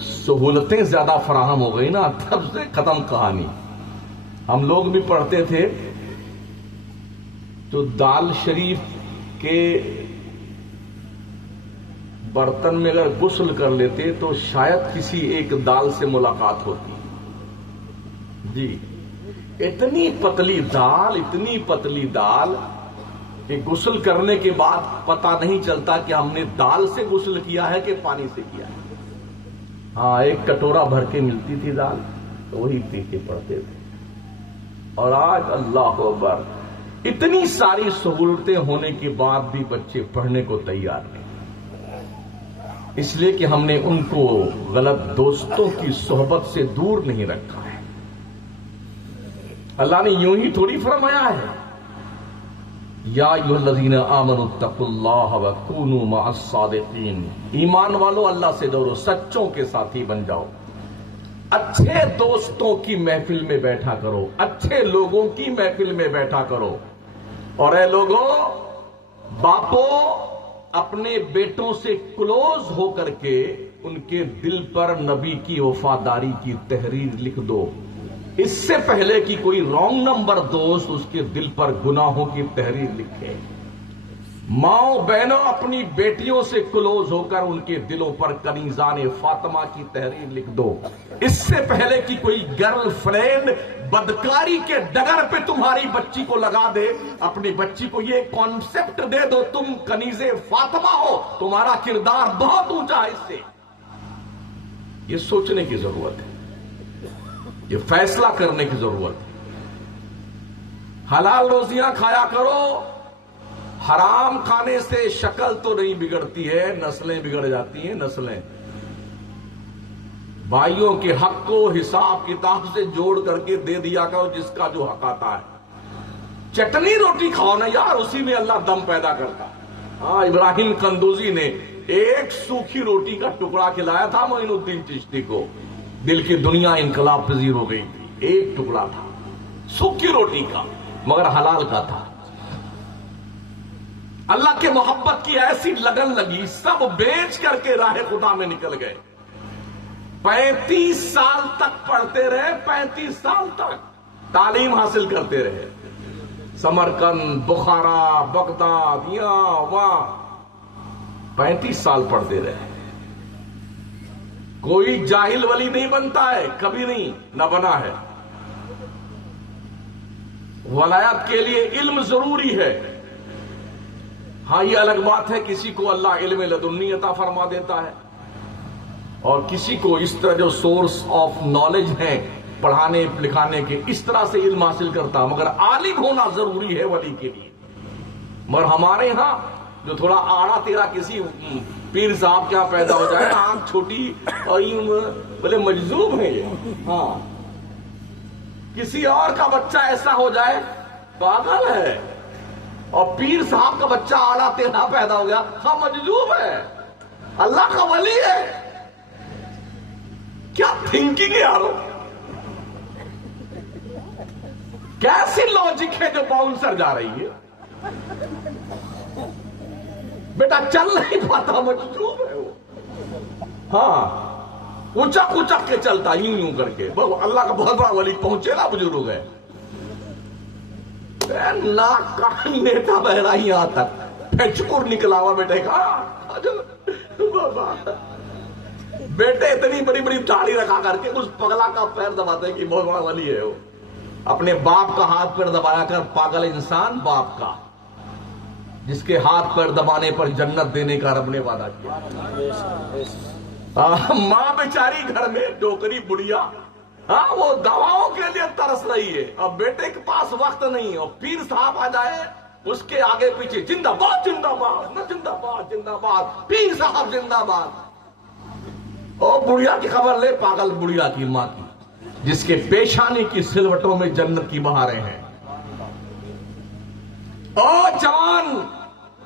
سہولتیں زیادہ فراہم ہو گئی نا, تب سے ختم کہانی. ہم لوگ بھی پڑھتے تھے تو دال شریف کے برتن میں اگر غسل کر لیتے تو شاید کسی ایک دال سے ملاقات ہوتی. جی اتنی پتلی دال کہ غسل کرنے کے بعد پتہ نہیں چلتا کہ ہم نے دال سے غسل کیا ہے کہ پانی سے کیا ہے. ہاں ایک کٹورا بھر کے ملتی تھی دال, تو وہی پی کے پڑھتے تھے. اور آج اللہ اکبر اتنی ساری سہولتیں ہونے کے بعد بھی بچے پڑھنے کو تیار نہیں, اس لیے کہ ہم نے ان کو غلط دوستوں کی صحبت سے دور نہیں رکھا ہے. اللہ نے یوں ہی تھوڑی فرمایا ہے, یا ایھا الذین آمنوا اتقوا اللہ وکونوا مع الصادقین, ایمان والو اللہ سے ڈرو, سچوں کے ساتھی بن جاؤ. اچھے دوستوں کی محفل میں بیٹھا کرو, اچھے لوگوں کی محفل میں بیٹھا کرو. اور اے لوگوں, باپو اپنے بیٹوں سے کلوز ہو کر کے ان کے دل پر نبی کی وفاداری کی تحریر لکھ دو, اس سے پہلے کہ کوئی رانگ نمبر دوست اس کے دل پر گناہوں کی تحریر لکھے. ماؤں بہنوں اپنی بیٹیوں سے کلوز ہو کر ان کے دلوں پر کنیزان فاطمہ کی تحریر لکھ دو, اس سے پہلے کہ کوئی گرل فرینڈ بدکاری کے ڈگر پہ تمہاری بچی کو لگا دے. اپنی بچی کو یہ کانسیپٹ دے دو تم کنیز فاطمہ ہو, تمہارا کردار بہت اونچا ہے. اس سے یہ سوچنے کی ضرورت ہے, یہ فیصلہ کرنے کی ضرورت ہے. حلال روزیاں کھایا کرو, حرام کھانے سے شکل تو نہیں بگڑتی ہے, نسلیں بگڑ جاتی ہیں. نسلیں بھائیوں کے حق کو حساب کتاب سے جوڑ کر کے دے دیا کرو جس کا جو حق آتا ہے. چٹنی روٹی کھاؤ نا یار, اسی میں اللہ دم پیدا کرتا. ہاں ابراہیم قندوزی نے ایک سوکھی روٹی کا ٹکڑا کھلایا تھا معین الدین چشتی کو, دل کی دنیا انقلاب پذیر ہو گئی تھی. ایک ٹکڑا تھا سوکھی روٹی کا, مگر حلال کا تھا. اللہ کے محبت کی ایسی لگن لگی, سب بیچ کر کے راہ خدا میں نکل گئے. 35 سال تک پڑھتے رہے, 35 سال تک تعلیم حاصل کرتے رہے. سمرقند, بخارا, بغداد, یہاں وہاں 35 سال پڑھتے رہے. کوئی جاہل ولی نہیں بنتا ہے, کبھی نہیں, نہ بنا ہے. ولایت کے لیے علم ضروری ہے. ہاں یہ الگ بات ہے کسی کو اللہ علم لدنی عطا فرما دیتا ہے, اور کسی کو اس طرح جو سورس آف نالج ہے پڑھانے لکھانے کے, اس طرح سے علم حاصل کرتا. مگر عالم ہونا ضروری ہے ولی کے لیے. مگر ہمارے ہاں جو تھوڑا آڑا تیرا کسی پیر صاحب کیا پیدا ہو جائے, آنکھ چھوٹی اور بولے مجذوب ہے یہ, ہاں کسی اور کا بچہ ایسا ہو جائے پاگل ہے, اور پیر صاحب کا بچہ آڑا تیرا پیدا ہو گیا, ہاں مجذوب ہے, اللہ کا ولی ہے. کیا تھنکنگ ہے یارو, کیسی لاجک ہے جو باؤنسر جا رہی ہے. بیٹا چل نہیں پاتا, مجذوب ہے وہ. ہاں اونچک اونچک کے چلتا, یوں یوں کر کے. اللہ کا بہت بڑا ولی پہنچے نا بزرگ ہے, ناک کان نیتا بہ رہا یہاں تک, پھچکر نکلا ہوا بیٹے کا. بیٹے اتنی بڑی بڑی داڑھی رکھا کر کے اس پگلا کا پیر دباتے ہیں کہ بہت بڑا ولی ہے وہ. اپنے باپ کا ہاتھ پیر دبایا کر, پاگل انسان, باپ کا جس کے ہاتھ پیر دبانے پر جنت دینے کا رب نے وعدہ کیا. ماں بیچاری گھر میں ڈوکری بڑھیا, ہاں وہ دواؤں کے لیے ترس رہی ہے, اور بیٹے کے پاس وقت نہیں, اور پیر صاحب آ جائے اس کے آگے پیچھے زندہ باد زندہ باد، نہ زندہ باد زندہ باد، پیر صاحب زندہ باد۔ اور بڑھیا کی خبر لے، پاگل بڑھیا کی ماں کی، جس کے پیشانی کی سلوٹوں میں جنت کی بہاریں ہیں۔ او جوان،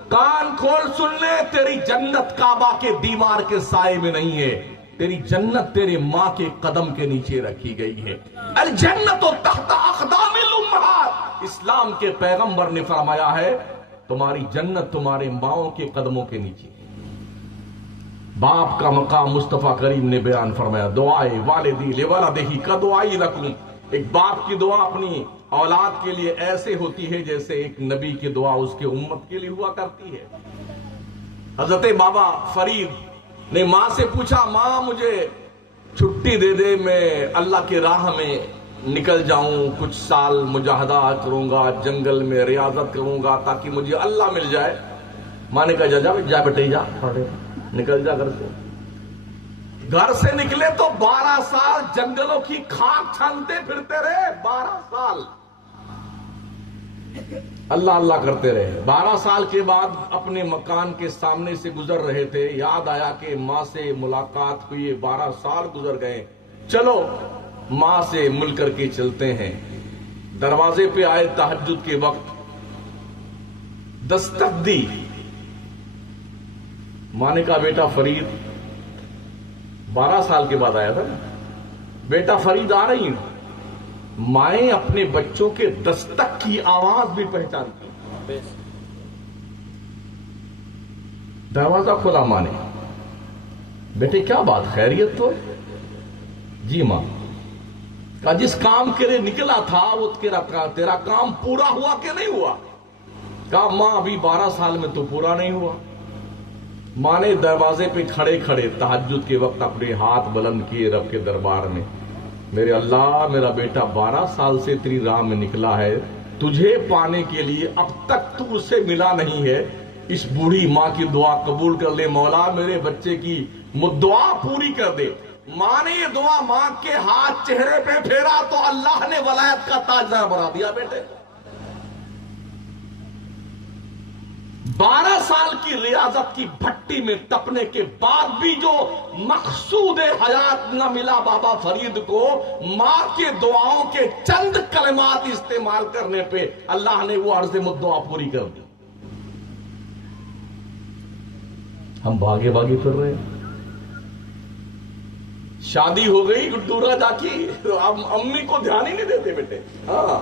کان کھول سن لے، تیری جنت کعبہ کے دیوار کے سائے میں نہیں ہے، تیری جنت تیرے ماں کے قدم کے نیچے رکھی گئی ہے۔ الجنت تحت اقدام الامہات، اسلام کے پیغمبر نے فرمایا ہے تمہاری جنت تمہارے ماؤں کے قدموں کے نیچے۔ باپ کا مقام مصطفیٰ کریم نے بیان فرمایا، دعائے والدی لولدہ کا دعائی لکم۔ ایک باپ کی دعا اپنی اولاد کے لیے ایسے ہوتی ہے جیسے ایک نبی کی دعا اس کے امت کے لیے ہوا کرتی ہے۔ حضرت بابا فرید نے ماں سے پوچھا، ماں مجھے چھٹی دے دے، میں اللہ کی راہ میں نکل جاؤں، کچھ سال مجاہدہ کروں گا، جنگل میں ریاضت کروں گا تاکہ مجھے اللہ مل جائے۔ ماں نے کہا جا بیٹے جا، نکل جا گھر سے۔ گھر سے نکلے تو 12 سال جنگلوں کی کھاک چھانتے پھرتے رہے، 12 سال اللہ اللہ کرتے رہے۔ 12 سال کے بعد اپنے مکان کے سامنے سے گزر رہے تھے، یاد آیا کہ ماں سے ملاقات ہوئی، 12 سال گزر گئے، چلو ماں سے مل کر کے چلتے ہیں۔ دروازے پہ آئے، تہجد کے وقت دستک دی۔ ماں نے کہا بیٹا فرید، 12 سال کے بعد آیا تھا، بیٹا فرید آ رہی ہیں۔ مائیں اپنے بچوں کے دستک کی آواز بھی پہچانتی ہیں۔ دروازہ کھولا ماں نے، بیٹے کیا بات، خیریت تو ہے؟ جی ماں۔ کہا جس کام کے لیے نکلا تھا وہ تیرا کام پورا ہوا کہ نہیں ہوا؟ کہا ماں ابھی 12 سال میں تو پورا نہیں ہوا۔ ماں نے دروازے پہ کھڑے کھڑے تہجد کے وقت اپنے ہاتھ بلند کیے رب کے دربار میں، میرے اللہ میرا بیٹا 12 سال سے تیری راہ میں نکلا ہے، تجھے پانے کے لیے اب تک تو اسے ملا نہیں ہے، اس بوڑھی ماں کی دعا قبول کر لے مولا، میرے بچے کی دعا پوری کر دے۔ ماں نے یہ دعا ماں کے ہاتھ چہرے پہ پھیرا تو اللہ نے ولایت کا تاجدار بنا دیا بیٹے۔ 12 سال کی ریاضت کی بھٹی میں تپنے کے بعد بھی جو مقصود حیات نہ ملا بابا فرید کو، ماں کے دعاؤں کے چند کلمات استعمال کرنے پہ اللہ نے وہ عرض مدعا پوری کر دی۔ ہم بھاگے بھاگے پھر رہے ہیں۔ شادی ہو گئی گڈو راجا کی، اب امی کو دھیان ہی نہیں دیتے بیٹے، ہاں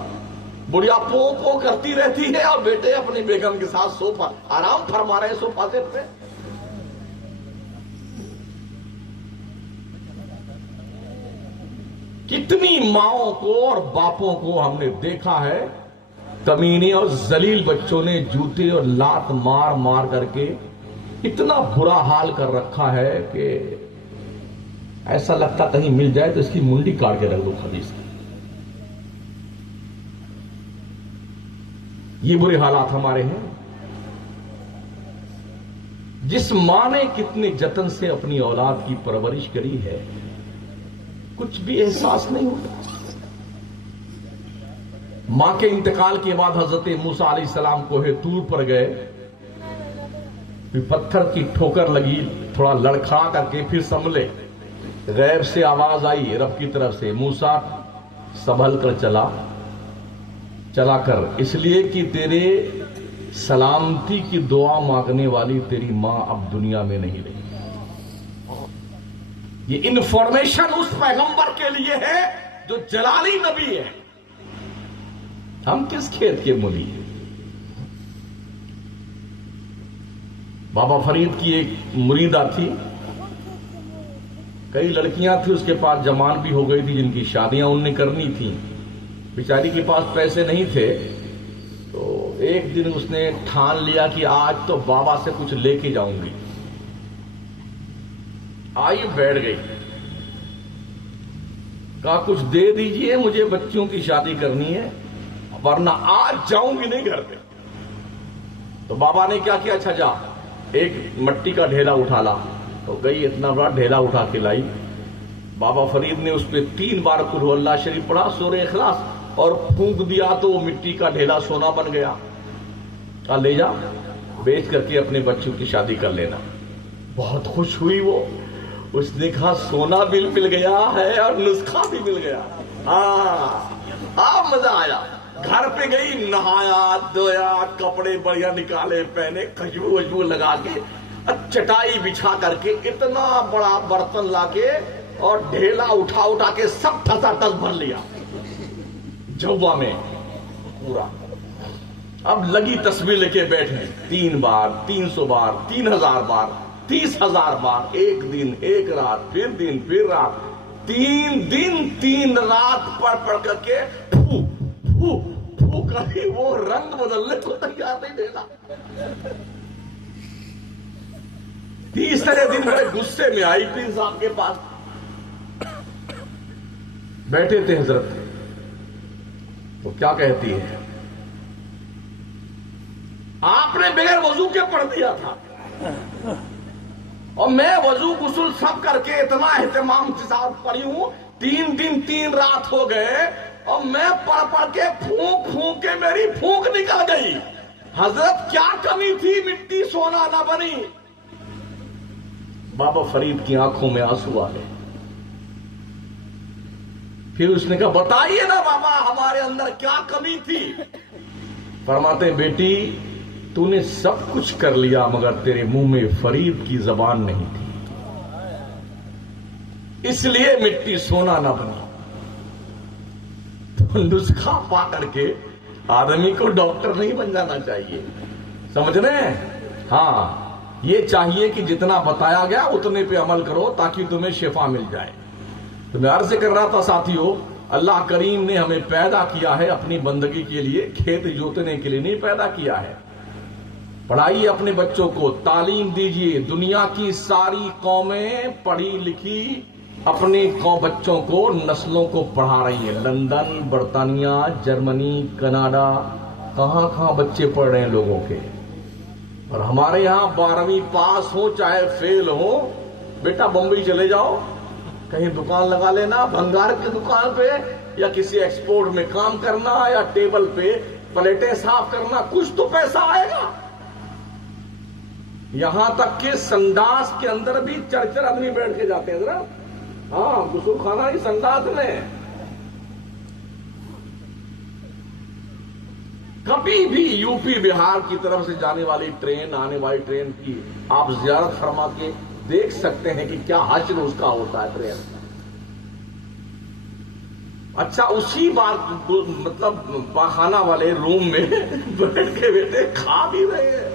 بڑھیا پو پو کرتی رہتی ہے اور بیٹے اپنی بیگم کے ساتھ صوفہ آرام فرما رہے ہیں صوفہ سیٹ پہ۔ کتنی ماؤں کو اور باپوں کو ہم نے دیکھا ہے کمینے اور ذلیل بچوں نے جوتے اور لات مار مار کر کے اتنا برا حال کر رکھا ہے کہ ایسا لگتا کہیں مل جائے تو اس کی منڈی کاٹ کے رکھ دو خبیث کی۔ یہ برے حالات ہمارے ہیں۔ جس ماں نے کتنے جتن سے اپنی اولاد کی پرورش کری ہے، کچھ بھی احساس نہیں ہوتا۔ ماں کے انتقال کے بعد حضرت موسیٰ علیہ السلام کوہ طور پر گئے، پھر پتھر کی ٹھوکر لگی، تھوڑا لڑکھڑا کر کے پھر سنبھلے، غیب سے آواز آئی رب کی طرف سے، موسیٰ سنبھل کر چلا کر، اس لیے کہ تیرے سلامتی کی دعا مانگنے والی تیری ماں اب دنیا میں نہیں رہی۔ یہ انفارمیشن اس پیغمبر کے لیے ہے جو جلالی نبی ہے، ہم کس کھیت کے مولی ہیں۔ بابا فرید کی ایک مریدہ تھی، کئی لڑکیاں تھیں اس کے پاس، جوان بھی ہو گئی تھی، جن کی شادیاں ان نے کرنی تھیں، بیچاری کے پاس پیسے نہیں تھے، تو ایک دن اس نے ٹھان لیا کہ آج تو بابا سے کچھ لے کے جاؤں گی۔ آئی بیٹھ گئی، کہا کچھ دے دیجئے مجھے بچوں کی شادی کرنی ہے ورنہ آج جاؤں گی نہیں گھر پہ۔ تو بابا نے کیا کیا، اچھا جا ایک مٹی کا ڈھیلا اٹھا لا، تو گئی اتنا بڑا ڈھیلا اٹھا کے لائی۔ بابا فرید نے اس پہ 3 بار قل ہو اللہ شریف پڑھا، سورہ اخلاص، اور پھونک دیا تو وہ مٹی کا ڈھیلا سونا بن گیا۔ کہا لے جا بیچ کر کے اپنے بچوں کی شادی کر لینا. بہت خوش ہوئی وہ. اس نے کہا سونا بھی مل گیا ہے اور نسخہ بھی مل گیا. مزہ آیا. گھر پہ گئی, نہایا دھویا, کپڑے بڑھیا نکالے پہنے, خوشبو وشبو لگا کے, چٹائی بچھا کر کے, اتنا بڑا برتن لا کے اور ڈھیلا اٹھا کے سب ٹھسا ٹس بھر لیا جوا میں پورا. اب لگی تصویر لے کے بیٹھنے, 3 بار 300 بار 3000 بار 30,000 بار, ایک دن ایک رات پھر دن پھر رات, 3 دن 3 رات پڑھ کر کے کہیں وہ رنگ بدلنے کو تیار نہیں دینا. تیسرے دن بڑے غصے میں آئی پیر صاحب کے پاس. بیٹھے تھے حضرت, تو کیا کہتی ہے, آپ نے بغیر وضو کے پڑھ دیا تھا اور میں وضو غسل سب کر کے اتنا اہتمام کے ساتھ پڑھی ہوں, 3 دن 3 رات ہو گئے اور میں پڑھ کے پھونک کے میری پھونک نکل گئی. حضرت کیا کمی تھی مٹی سونا نہ بنی. بابا فرید کی آنکھوں میں آنسو آ گئے. پھر اس نے کہا بتائیے نا بابا ہمارے اندر کیا کمی تھی. فرماتے بیٹی تو نے سب کچھ کر لیا مگر تیرے منہ میں فرید کی زبان نہیں تھی, اس لیے مٹی سونا نہ بنی. تو نسخہ پا کر کے آدمی کو ڈاکٹر نہیں بن جانا چاہیے, سمجھ رہے ہیں. ہاں یہ چاہیے کہ جتنا بتایا گیا اتنے پہ عمل کرو تاکہ تمہیں شفا مل جائے. تو میں عرض کر رہا تھا ساتھیو, اللہ کریم نے ہمیں پیدا کیا ہے اپنی بندگی کے لیے, کھیت جوتنے کے لیے نہیں پیدا کیا ہے. پڑھائیے اپنے بچوں کو, تعلیم دیجیے. دنیا کی ساری قومیں پڑھی لکھی اپنے بچوں کو, نسلوں کو پڑھا رہی ہیں. لندن, برطانیہ, جرمنی, کینیڈا, کہاں بچے پڑھ رہے ہیں لوگوں کے. اور ہمارے یہاں 12ویں پاس ہو چاہے فیل ہو, بیٹا بمبئی چلے جاؤ, کہیں دکان لگا لینا, بھنگار کی دکان پہ یا کسی ایکسپورٹ میں کام کرنا یا ٹیبل پہ پلیٹیں صاف کرنا, کچھ تو پیسہ آئے گا. یہاں تک کہ سنڈاس کے اندر بھی 4 آدمی بیٹھ کے جاتے ہیں ذرا. ہاں غسل خانہ ہی سنڈاس میں. کبھی بھی یو پی بہار کی طرف سے جانے والی ٹرین, آنے والی ٹرین کی آپ زیارت فرما کے دیکھ سکتے ہیں کہ کیا حشر اس کا ہوتا ہے ٹرین. اچھا اسی بات مطلب پاخانہ والے روم میں بیٹھ کے بیٹھے کھا بھی رہے ہیں,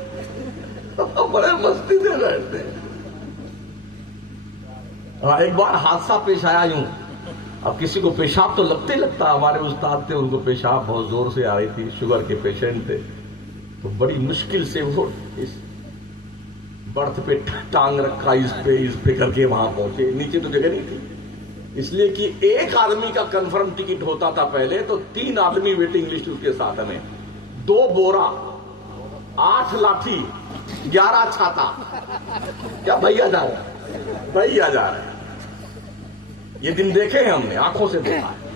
بڑے مستی سے بیٹھتے ہیں. ایک بار حادثہ پیش آیا یوں, اب کسی کو پیشاب تو لگتا, ہمارے استاد تھے ان کو پیشاب بہت زور سے آ رہی تھی, شوگر کے پیشنٹ تھے, تو بڑی مشکل سے وہ اس برتھ پہ ٹانگ رکھا, اس پہ کر کے وہاں پہنچے. نیچے تو جگہ نہیں تھی, اس لیے کہ ایک آدمی کا کنفرم ٹکٹ ہوتا تھا پہلے, تو 3 آدمی ویٹنگ لسٹ اس کے ساتھ میں, 2 بورا, 8 لاٹھی, 11 چھاتا. کیا بھیا جا رہا ہے, بھیا جا رہا ہے. یہ دن دیکھے ہیں ہم نے, آنکھوں سے دیکھا ہے.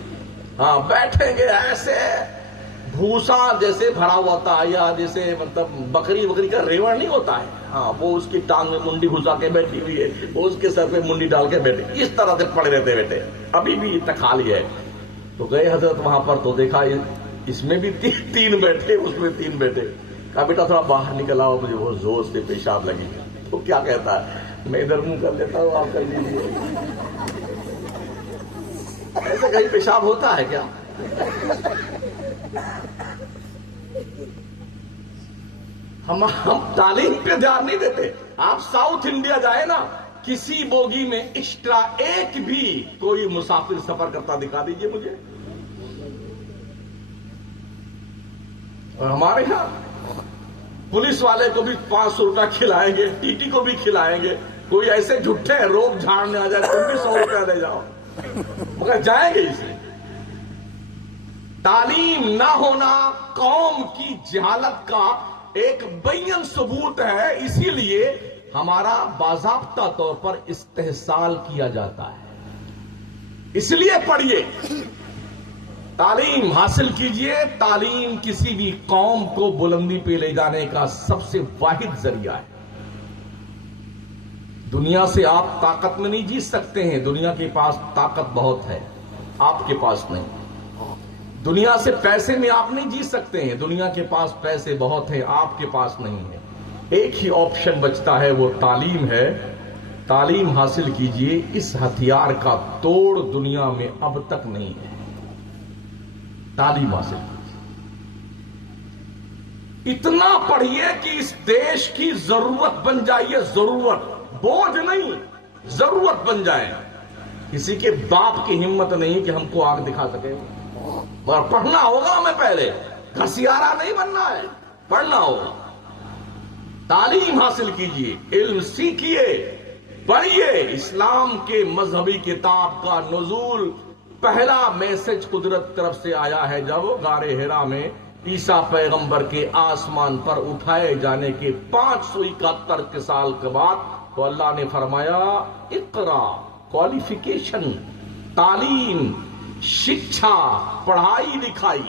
ہاں بیٹھیں گے ایسے بھوسا جیسے بھرا ہوا تھا, یا جیسے مطلب بکری کا ریوڑ نہیں ہوتا ہے, ہاں وہ اس کی ٹانگ میں منڈی گھسا کے بیٹھی ہوئی ہے, وہ اس کے سر پہ منڈی ڈال کے بیٹھے, اس طرح سے پڑے رہتے بیٹھے. ابھی بھی اتنا خالی ہے. تو گئے حضرت وہاں پر, تو دیکھا اس میں بھی 3 بیٹھے, اس میں 3 بیٹھے. کہا بیٹا تھوڑا باہر نکل آؤ, مجھے بہت زور سے پیشاب لگی. تو کیا کہتا ہے, میں ادھر منہ کر لیتا ہوں, آپ کر لیجیے. ایسے کہیں پیشاب ہوتا ہے کیا؟ ہم تعلیم پہ دھیان نہیں دیتے. آپ ساؤتھ انڈیا جائیں نا, کسی بوگی میں ایکسٹرا ایک بھی کوئی مسافر سفر کرتا دکھا دیجئے مجھے. اور ہمارے یہاں پولیس والے کو بھی 500 روپیہ کھلائیں گے, ٹی ٹی کو بھی کھلائیں گے. کوئی ایسے جھٹے روک جھاڑنے آ جائے تم بھی 100 روپیہ دے جاؤ, مگر جائیں گے اسے. تعلیم نہ ہونا قوم کی جہالت کا ایک بین ثبوت ہے, اسی لیے ہمارا باضابطہ طور پر استحصال کیا جاتا ہے. اس لیے پڑھیے, تعلیم حاصل کیجئے. تعلیم کسی بھی قوم کو بلندی پہ لے جانے کا سب سے واحد ذریعہ ہے. دنیا سے آپ طاقت میں نہیں جیت سکتے ہیں. دنیا کے پاس طاقت بہت ہے, آپ کے پاس نہیں. دنیا سے پیسے میں آپ نہیں جیت سکتے ہیں. دنیا کے پاس پیسے بہت ہیں, آپ کے پاس نہیں ہے. ایک ہی آپشن بچتا ہے, وہ تعلیم ہے. تعلیم حاصل کیجئے. اس ہتھیار کا توڑ دنیا میں اب تک نہیں ہے. تعلیم حاصل کیجئے. اتنا پڑھیے کہ اس دیش کی ضرورت بن جائیے. ضرورت, بوجھ نہیں, ضرورت بن جائے. کسی کے باپ کی ہمت نہیں کہ ہم کو آگ دکھا سکے. اور پڑھنا ہوگا ہمیں پہلے. گھسیارا نہیں بننا ہے, پڑھنا ہوگا. تعلیم حاصل کیجئے, علم سیکھیے, پڑھیے. اسلام کے مذہبی کتاب کا نزول, پہلا میسج قدرت طرف سے آیا ہے جب غار حرا میں عیسیٰ پیغمبر کے آسمان پر اٹھائے جانے کے 571 سال کے بعد, تو اللہ نے فرمایا اقرا, کوالیفیکیشن, تعلیم, شکشا, پڑھائی لکھائی.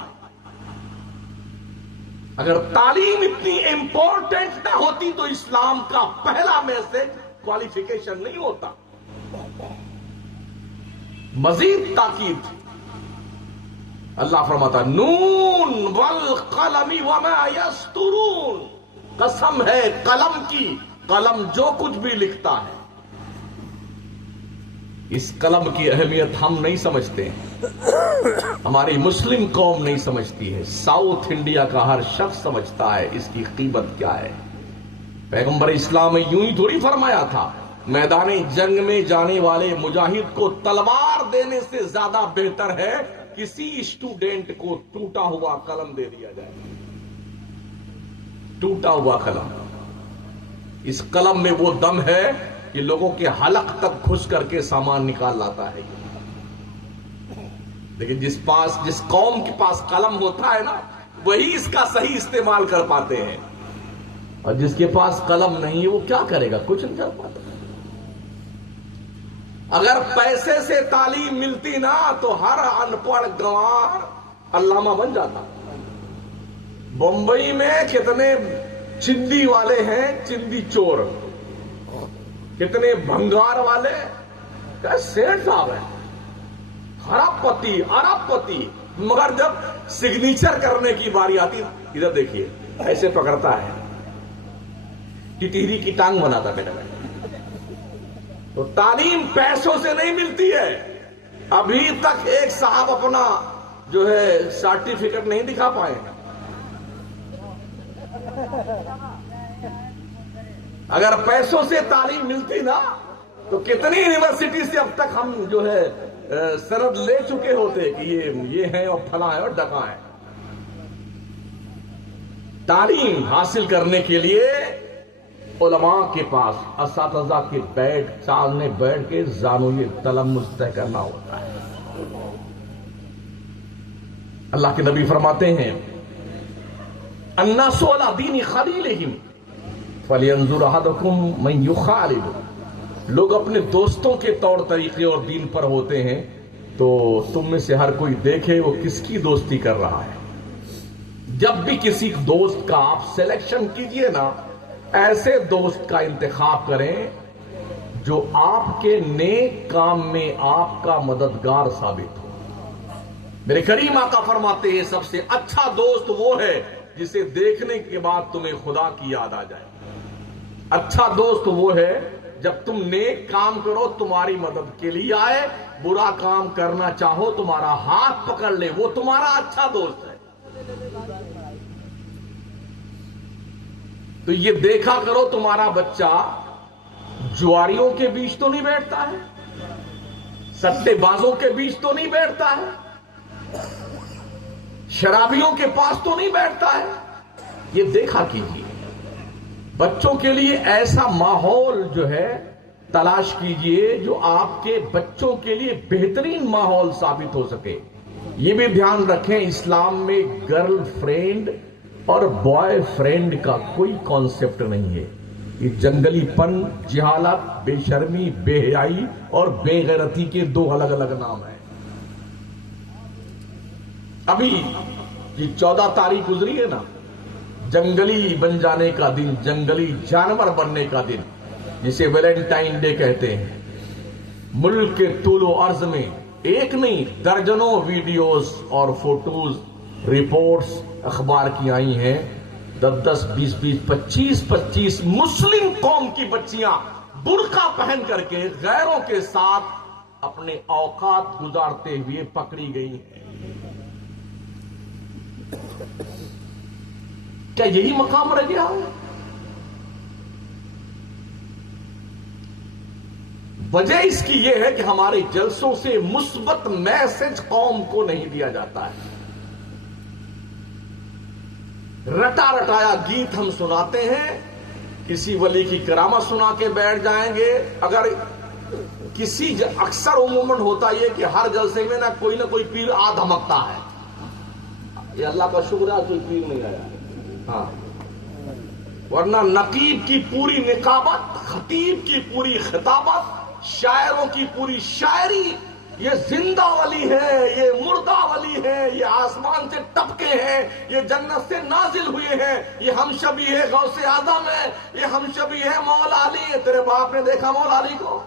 اگر تعلیم اتنی امپورٹنٹ نہ ہوتی تو اسلام کا پہلا میسج کوالیفیکیشن نہیں ہوتا. مزید تاکید اللہ فرماتا نون والقلم وما یسطرون, قسم ہے قلم کی, قلم جو کچھ بھی لکھتا ہے. اس قلم کی اہمیت ہم نہیں سمجھتے ہیں, ہماری مسلم قوم نہیں سمجھتی ہے. ساؤتھ انڈیا کا ہر شخص سمجھتا ہے اس کی قیمت کیا ہے. پیغمبر اسلام نے یوں ہی تھوڑی فرمایا تھا, میدان جنگ میں جانے والے مجاہد کو تلوار دینے سے زیادہ بہتر ہے کسی اسٹوڈنٹ کو ٹوٹا ہوا قلم دے دیا جائے. ٹوٹا ہوا قلم, اس قلم میں وہ دم ہے کہ لوگوں کے حلق تک گھس کر کے سامان نکال لاتا ہے. لیکن جس قوم کے پاس قلم ہوتا ہے نا, وہی اس کا صحیح استعمال کر پاتے ہیں. اور جس کے پاس قلم نہیں ہے وہ کیا کرے گا, کچھ نہیں کر پاتا. اگر پیسے سے تعلیم ملتی نا تو ہر ان پڑھ گنوار علامہ بن جاتا. بمبئی میں کتنے چندی والے ہیں, چندی چور, کتنے بھنگار والے, سیٹ صاحب ہیں, ارب پتی, مگر جب سگنیچر کرنے کی باری آتی, ادھر دیکھیے ایسے پکڑتا ہے, ٹٹیری کی ٹانگ بناتا میرے میں. تو تعلیم پیسوں سے نہیں ملتی ہے. ابھی تک ایک صاحب اپنا جو ہے سرٹیفکیٹ نہیں دکھا پائے. اگر پیسوں سے تعلیم ملتی نا تو کتنی یونیورسٹی سے اب تک ہم جو ہے سند لے چکے ہوتے کہ یہ ہیں اور پھلا ہے اور ڈکا ہے. تعلیم حاصل کرنے کے لیے علماء کے پاس, اساتذہ کے سامنے بیٹھ کے زانوی تلمس طے کرنا ہوتا ہے. اللہ کے نبی فرماتے ہیں الناس علی دین خلیلہم فلینظر احدکم من یخالل. لوگ اپنے دوستوں کے طور طریقے اور دین پر ہوتے ہیں, تو تم میں سے ہر کوئی دیکھے وہ کس کی دوستی کر رہا ہے. جب بھی کسی دوست کا آپ سلیکشن کیجئے نا, ایسے دوست کا انتخاب کریں جو آپ کے نیک کام میں آپ کا مددگار ثابت ہو. میرے کریم آقا فرماتے ہیں سب سے اچھا دوست وہ ہے جسے دیکھنے کے بعد تمہیں خدا کی یاد آ جائے. اچھا دوست وہ ہے جب تم نیک کام کرو تمہاری مدد کے لیے آئے, برا کام کرنا چاہو تمہارا ہاتھ پکڑ لے, وہ تمہارا اچھا دوست ہے. تو یہ دیکھا کرو تمہارا بچہ جواریوں کے بیچ تو نہیں بیٹھتا ہے, سٹے بازوں کے بیچ تو نہیں بیٹھتا ہے, شرابیوں کے پاس تو نہیں بیٹھتا ہے. یہ دیکھا کیجیے. بچوں کے لیے ایسا ماحول جو ہے تلاش کیجئے جو آپ کے بچوں کے لیے بہترین ماحول ثابت ہو سکے. یہ بھی دھیان رکھیں اسلام میں گرل فرینڈ اور بوائے فرینڈ کا کوئی کانسیپٹ نہیں ہے. یہ جنگلی پن, جہالت, بے شرمی, بے حیائی اور بے غیرتی کے دو الگ الگ نام ہیں. ابھی یہ 14 تاریخ گزری ہے نا، جنگلی بن جانے کا دن، جنگلی جانور بننے کا دن، جسے ویلنٹائن ڈے کہتے ہیں۔ ملک کے طول و عرض میں ایک نہیں درجنوں ویڈیوز اور فوٹوز، رپورٹس اخبار کی آئی ہیں، 10 20 25 مسلم قوم کی بچیاں برقع پہن کر کے غیروں کے ساتھ اپنے اوقات گزارتے ہوئے پکڑی گئی ہیں۔ کیا یہی مقام رہ گیا ہے؟ وجہ اس کی یہ ہے کہ ہمارے جلسوں سے مثبت میسج قوم کو نہیں دیا جاتا ہے۔ رٹا رٹایا گیت ہم سناتے ہیں، کسی ولی کی کرامت سنا کے بیٹھ جائیں گے۔ اگر اکثر عموماً ہوتا یہ کہ ہر جلسے میں نہ کوئی پیر آ دھمکتا ہے۔ یہ اللہ کا شکر ہے کوئی پیر نہیں آیا، ہاں، ورنہ نقیب کی پوری نقابت، خطیب کی پوری خطابت، شاعروں کی پوری شاعری، یہ زندہ ولی ہے، یہ مردہ ولی ہے، یہ آسمان سے ٹپکے ہیں، یہ جنت سے نازل ہوئے ہیں، یہ ہم شبی ہے غوث اعظم ہے، یہ ہم شبی ہے مولا علی ہے۔ تیرے باپ نے دیکھا مولا علی کو؟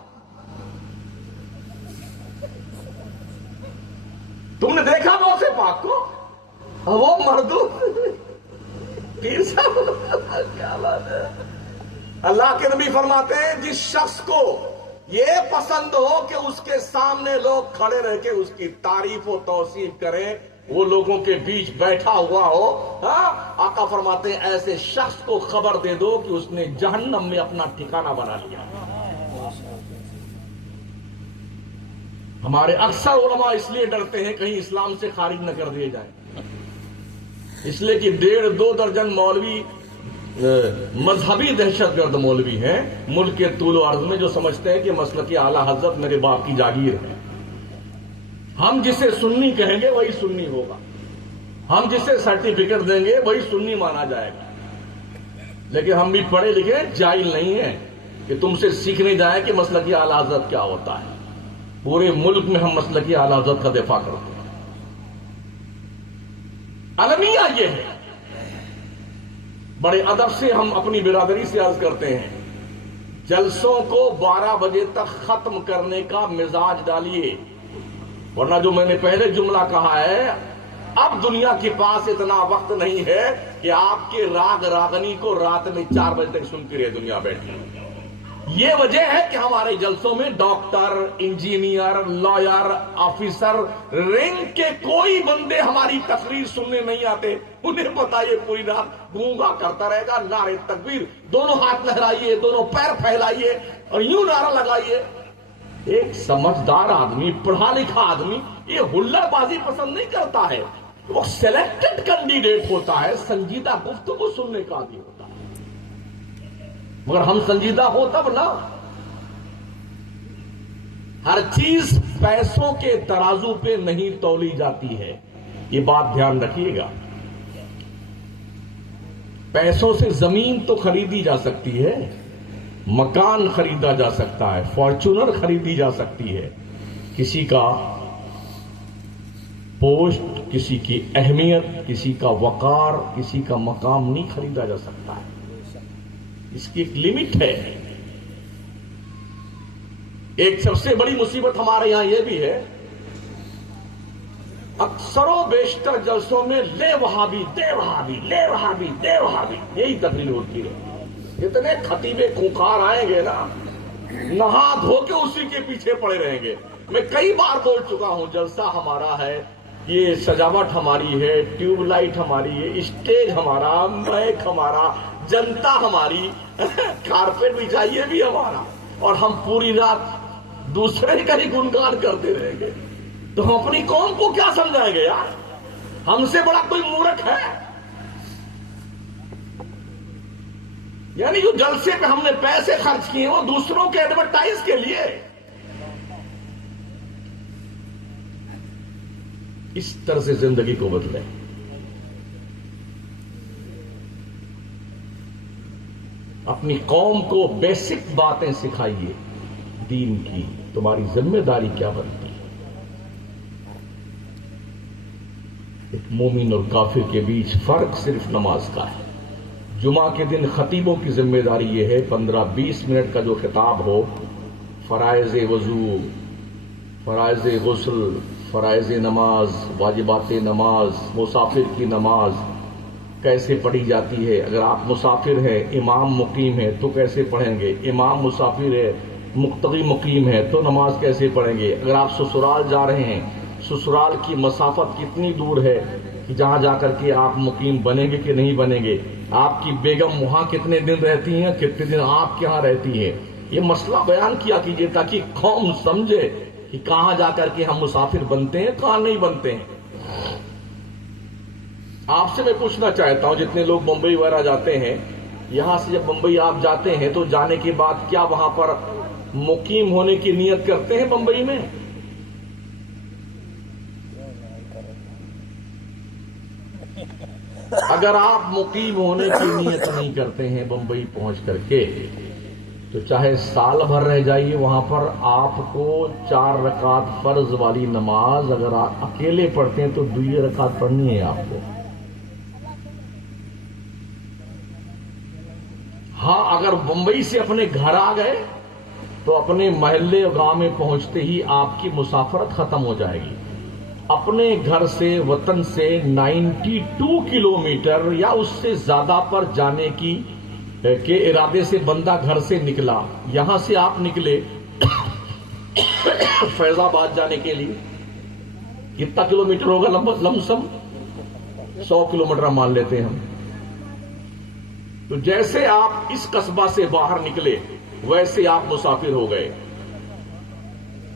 تم نے دیکھا غوث پاک کو؟ وہ مردود پیر صاحب، کیا بات ہے۔ اللہ کے نبی فرماتے ہیں جس شخص کو یہ پسند ہو کہ اس کے سامنے لوگ کھڑے رہ کے اس کی تعریف و توصیف کریں، وہ لوگوں کے بیچ بیٹھا ہوا ہو، ہاں، آقا فرماتے ہیں ایسے شخص کو خبر دے دو کہ اس نے جہنم میں اپنا ٹھکانہ بنا لیا۔ ہمارے اکثر علماء اس لیے ڈرتے ہیں کہیں اسلام سے خارج نہ کر دیے جائیں، اس لیے کہ 1.5-2 درجن مولوی مذہبی دہشت گرد مولوی ہیں ملک کے طول و عرض میں، جو سمجھتے ہیں کہ مسلک اعلی حضرت میرے باپ کی جاگیر ہے۔ ہم جسے سنی کہیں گے وہی سنی ہوگا، ہم جسے سرٹیفکیٹ دیں گے وہی سنی مانا جائے گا۔ لیکن ہم بھی پڑھے لکھے جاہل نہیں ہیں کہ تم سے سیکھنے جائیں کہ مسلک اعلی حضرت کیا ہوتا ہے۔ پورے ملک میں ہم مسلک اعلی حضرت کا دفاع کرتے ہیں۔ المیہ یہ ہے، بڑے ادب سے ہم اپنی برادری سے عرض کرتے ہیں، جلسوں کو 12 بجے تک ختم کرنے کا مزاج ڈالیے، ورنہ جو میں نے پہلے جملہ کہا ہے، اب دنیا کے پاس اتنا وقت نہیں ہے کہ آپ کے راگ راگنی کو رات میں 4 بجے تک سنتی رہے دنیا بیٹھی۔ یہ وجہ ہے کہ ہمارے جلسوں میں doctor, engineer, lawyer, officer, rank کے کوئی بندے ہماری تقریر سننے نہیں آتے۔ انہیں پتا یہ پوری رات گونگا کرتا رہے گا، نعرے تکبیر، دونوں ہاتھ لہرائیے، دونوں پیر پھیلائیے اور یوں نعرہ لگائیے۔ ایک سمجھدار آدمی، پڑھا لکھا آدمی یہ ہلڑ بازی پسند نہیں کرتا ہے، وہ سلیکٹڈ کینڈیڈیٹ ہوتا ہے، سنجیدہ گفتگو سننے کا عادی ہوتا ہے۔ مگر ہم سنجیدہ ہو تب نا۔ ہر چیز پیسوں کے ترازو پہ نہیں تولی جاتی ہے، یہ بات دھیان رکھیے گا۔ پیسوں سے زمین تو خریدی جا سکتی ہے، مکان خریدا جا سکتا ہے، فارچونر خریدی جا سکتی ہے، کسی کا پوسٹ، کسی کی اہمیت، کسی کا وقار، کسی کا مقام نہیں خریدا جا سکتا ہے، اس کی ایک لمٹ ہے۔ ایک سب سے بڑی مصیبت ہمارے یہاں یہ بھی ہے، اکثر و بیشتر جلسوں میں لے وہابی، دے وہابی، لے وہابی، دے وہابی، یہی تقریر ہوتی ہے۔ اتنے خطیبے خونخوار آئیں گے نا، نہا دھو کے اسی کے پیچھے پڑے رہیں گے۔ میں کئی بار بول چکا ہوں، جلسہ ہمارا ہے، یہ سجاوٹ ہماری ہے، ٹیوب لائٹ ہماری ہے، اسٹیج ہمارا، مائک ہمارا، جنتا ہماری، کارپیٹ بچھائیے بھی ہمارا، اور ہم پوری رات دوسرے کا ہی گنگان کرتے رہیں گے، تو ہم اپنی قوم کو کیا سمجھائیں گے یار؟ ہم سے بڑا کوئی مورکھ ہے؟ یعنی جو جلسے پہ ہم نے پیسے خرچ کیے وہ دوسروں کے ایڈورٹائز کے لیے۔ اس طرح سے زندگی کو بدلیں۔ اپنی قوم کو بیسک باتیں سکھائیے دین کی، تمہاری ذمہ داری کیا بنتی ہے۔ ایک مومن اور کافر کے بیچ فرق صرف نماز کا ہے. جمعہ کے دن خطیبوں کی ذمہ داری یہ ہے 15-20 منٹ کا جو خطاب ہو، فرائض وضو، فرائض غسل، فرائض نماز، واجبات نماز، مسافر کی نماز کیسے پڑھی جاتی ہے، اگر آپ مسافر ہیں امام مقیم ہے تو کیسے پڑھیں گے، امام مسافر ہے مقتدی مقیم ہے تو نماز کیسے پڑھیں گے، اگر آپ سسرال جا رہے ہیں سسرال کی مسافت کتنی دور ہے کہ جہاں جا کر کے آپ مقیم بنیں گے کہ نہیں بنیں گے، آپ کی بیگم وہاں کتنے دن رہتی ہیں، کتنے دن آپ کے یہاں رہتی ہیں، یہ مسئلہ بیان کیا کیجیے تاکہ قوم سمجھے کہ کہاں جا کر کے ہم مسافر بنتے ہیں کہاں نہیں بنتے ہیں. آپ سے میں پوچھنا چاہتا ہوں جتنے لوگ ممبئی وغیرہ جاتے ہیں، یہاں سے جب ممبئی آپ جاتے ہیں تو جانے کے بعد کیا وہاں پر مقیم ہونے کی نیت کرتے ہیں ممبئی میں؟ اگر آپ مقیم ہونے کی نیت نہیں کرتے ہیں بمبئی پہنچ کر کے تو چاہے سال بھر رہ جائیے وہاں پر، آپ کو 4 رکعت فرض والی نماز اگر آپ اکیلے پڑھتے ہیں تو 2 رکعت پڑھنی ہے آپ کو. ہاں اگر بمبئی سے اپنے گھر آ گئے تو اپنے محلے گاؤں میں پہنچتے ہی آپ کی مسافرت ختم ہو جائے گی. اپنے گھر سے وطن سے 92 کلومیٹر یا اس سے زیادہ پر جانے کے ارادے سے بندہ گھر سے نکلا، یہاں سے آپ نکلے فیض آباد جانے کے لیے، کتنا کلومیٹر ہوگا لم سم 100 کلومیٹر مان لیتے ہیں ہم. تو جیسے آپ اس قصبہ سے باہر نکلے ویسے آپ مسافر ہو گئے.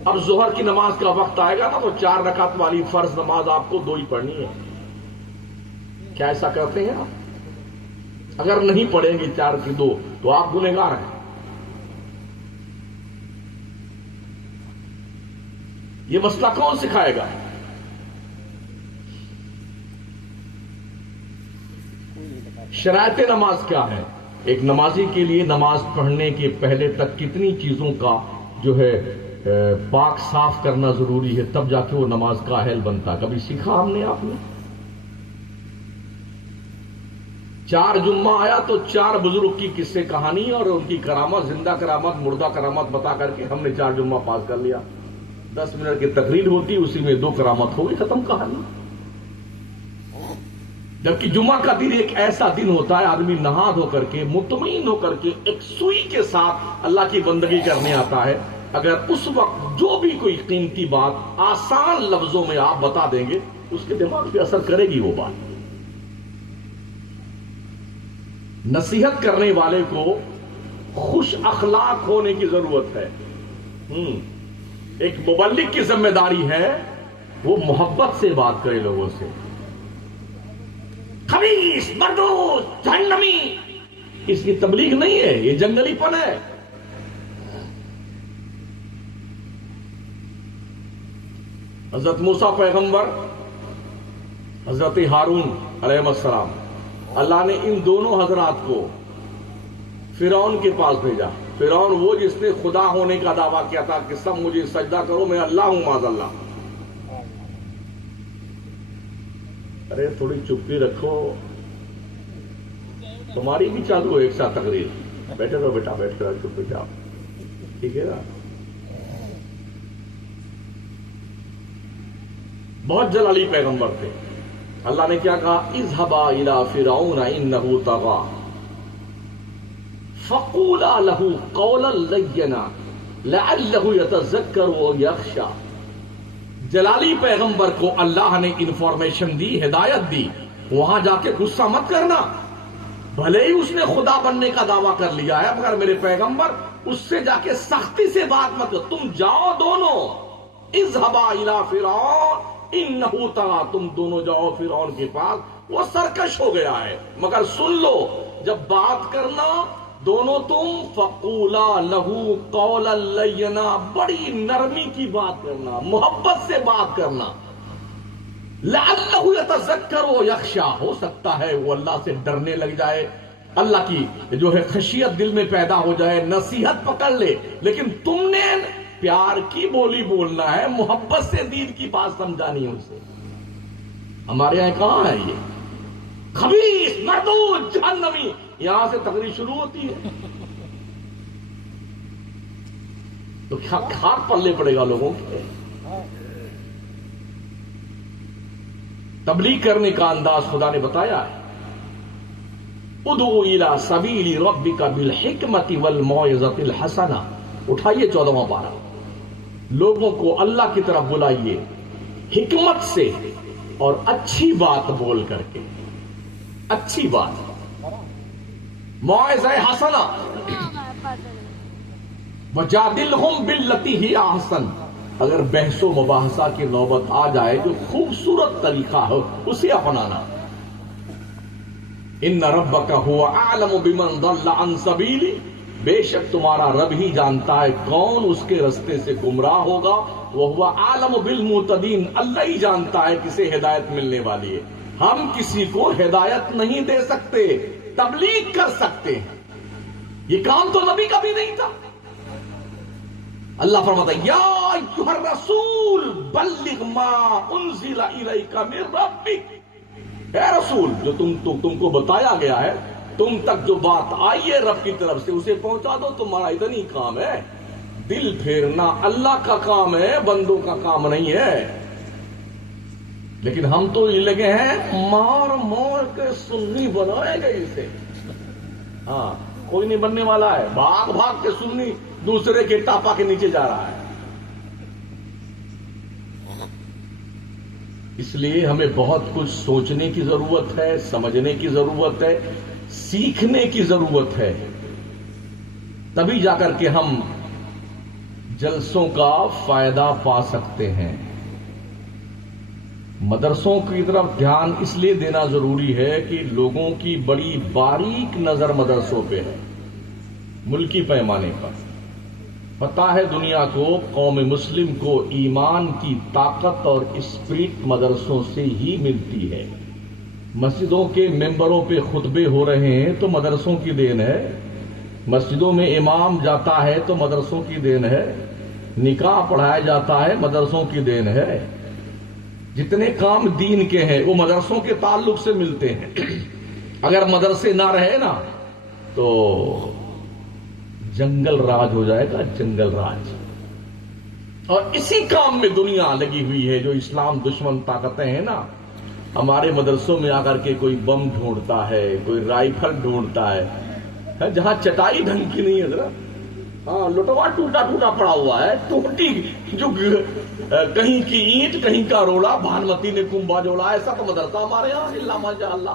اب ظہر کی نماز کا وقت آئے گا نا تو 4 رکعت والی فرض نماز آپ کو 2 ہی پڑھنی ہے. کیا ایسا کرتے ہیں آپ؟ اگر نہیں پڑھیں گے 4 کی 2 تو آپ گنہگار ہیں. یہ مسئلہ کون سکھائے گا؟ شرائط نماز کیا ہے؟ ایک نمازی کے لیے نماز پڑھنے کے پہلے تک کتنی چیزوں کا جو ہے پاک صاف کرنا ضروری ہے، تب جا کے وہ نماز کا اہل بنتا. کبھی سیکھا ہم نے آپ نے؟ 4 جمعہ آیا تو 4 بزرگ کی قصے کہانی اور ان کی کرامت، زندہ کرامت مردہ کرامت بتا کر کے ہم نے 4 جمعہ پاس کر لیا. 10 منٹ کی تقریر ہوتی اسی میں 2 کرامت ہو گئی، ختم کہانی. جبکہ جمعہ کا دن ایک ایسا دن ہوتا ہے آدمی نہا دھو کر کے مطمئن ہو کر کے ایک سوئی کے ساتھ اللہ کی بندگی کرنے آتا ہے. اگر اس وقت جو بھی کوئی قیمتی بات آسان لفظوں میں آپ بتا دیں گے اس کے دماغ پہ اثر کرے گی وہ بات. نصیحت کرنے والے کو خوش اخلاق ہونے کی ضرورت ہے. ایک مبلغ کی ذمہ داری ہے وہ محبت سے بات کرے لوگوں سے. خبیث، مردود، جہنمی، اس کی تبلیغ نہیں ہے، یہ جنگلی پن ہے. حضرت موسیٰ پیغمبر، حضرت ہارون علیہ السلام، اللہ نے ان دونوں حضرات کو فرعون کے پاس بھیجا. فرعون وہ جس نے خدا ہونے کا دعویٰ کیا تھا کہ سب مجھے سجدہ کرو، میں اللہ ہوں معاذ اللہ. ارے تھوڑی چپی رکھو، تمہاری بھی چالو ایک ساتھ تقریر. بیٹھے رہو بیٹا، بیٹھ کر چپ جاؤ، ٹھیک ہے نا؟ بہت جلالی پیغمبر تھے. اللہ نے کیا کہا؟ اذهبا الى فرعون انه طغى فقولا له قولا لینا لعله يتذكر او يخشى. جلالی پیغمبر کو اللہ نے انفارمیشن دی، ہدایت دی، وہاں جا کے غصہ مت کرنا. بھلے ہی اس نے خدا بننے کا دعویٰ کر لیا ہے مگر میرے پیغمبر اس سے جا کے سختی سے بات مت کرو. تم جاؤ دونوں، اذهبا الى فرعون انه طغى، تم دونوں جاؤ فرعون کے پاس، وہ سرکش ہو گیا ہے. مگر سن لو، جب بات کرنا دونوں تم فقولا لہو قولا لینا، بڑی نرمی کی بات کرنا، محبت سے بات کرنا. لعلہ یتذکر و یخشی، ہو سکتا ہے وہ اللہ سے ڈرنے لگ جائے، اللہ کی جو ہے خشیت دل میں پیدا ہو جائے، نصیحت پکڑ لے. لیکن تم نے پیار کی بولی بولنا ہے، محبت سے دین کی بات سمجھانی ہے اسے. ہمارے یہاں کہاں ہے یہ خبیث مردود جہنمی؟ یہاں سے تقریر شروع ہوتی ہے تو کھاک پلے پڑے گا لوگوں کے. تبلیغ کرنے کا انداز خدا نے بتایا ہے. ادعو الی سبیل ربک بالحکمت والموعظۃ الحسنہ. اٹھائیے 14واں پارہ. لوگوں کو اللہ کی طرف بلائیے حکمت سے اور اچھی بات بول کر کے. اچھی بات موعظہ حسنہ. وجادلہم باللتی ہی احسن. اگر بحث و مباحثہ کی نوبت آ جائے جو خوبصورت طریقہ ہو اسے اپنانا. ان ربک هو اعلم بمن ضل عن سبیلہ. بے شک تمہارا رب ہی جانتا ہے کون اس کے رستے سے گمراہ ہوگا. وہو اعلم بالمہتدین. اللہ ہی جانتا ہے کسے ہدایت ملنے والی ہے. ہم کسی کو ہدایت نہیں دے سکتے, تبلیغ کر سکتے ہیں. یہ کام تو نبی کا بھی نہیں تھا. اللہ فرماتا ہے یا ایھا الرسول بلغ ما انزل الیک من ربک. اے رسول جو تم کو بتایا گیا ہے, تم تک جو بات آئی ہے رب کی طرف سے اسے پہنچا دو. تمہارا اتنی کام ہے. دل پھیرنا اللہ کا کام ہے, بندوں کا کام نہیں ہے. لیکن ہم تو یہ لگے ہیں مار مار کے سنی بنائے گئے اسے. ہاں کوئی نہیں بننے والا ہے. بھاگ بھاگ کے سنی دوسرے کے ٹاپا کے نیچے جا رہا ہے. اس لیے ہمیں بہت کچھ سوچنے کی ضرورت ہے, سمجھنے کی ضرورت ہے, سیکھنے کی ضرورت ہے. تبھی جا کر کے ہم جلسوں کا فائدہ پا سکتے ہیں. مدرسوں کی طرف دھیان اس لیے دینا ضروری ہے کہ لوگوں کی بڑی باریک نظر مدرسوں پہ ہے. ملکی پیمانے پر پتا ہے دنیا کو, قوم مسلم کو ایمان کی طاقت اور اسپرٹ مدرسوں سے ہی ملتی ہے. مسجدوں کے ممبروں پہ خطبے ہو رہے ہیں تو مدرسوں کی دین ہے. مسجدوں میں امام جاتا ہے تو مدرسوں کی دین ہے. نکاح پڑھایا جاتا ہے مدرسوں کی دین ہے. جتنے کام دین کے ہیں وہ مدرسوں کے تعلق سے ملتے ہیں. اگر مدرسے نہ رہے نا تو جنگل راج ہو جائے گا, جنگل راج. اور اسی کام میں دنیا لگی ہوئی ہے. جو اسلام دشمن طاقتیں ہیں نا, ہمارے مدرسوں میں آ کر کے کوئی بم ڈھونڈتا ہے, کوئی رائفل ڈھونڈتا ہے. جہاں چٹائی ڈھنگ کی نہیں ہے ذرا, ہاں لٹوا ٹوٹا ٹوٹا پڑا ہوا ہے, ٹوٹی جو کہیں کی اینٹ کہیں کا روڑا, بھانوتی نے کنبا جوڑا. ایسا تو مدرسہ ہمارے یہاں اللہ ماشاء اللہ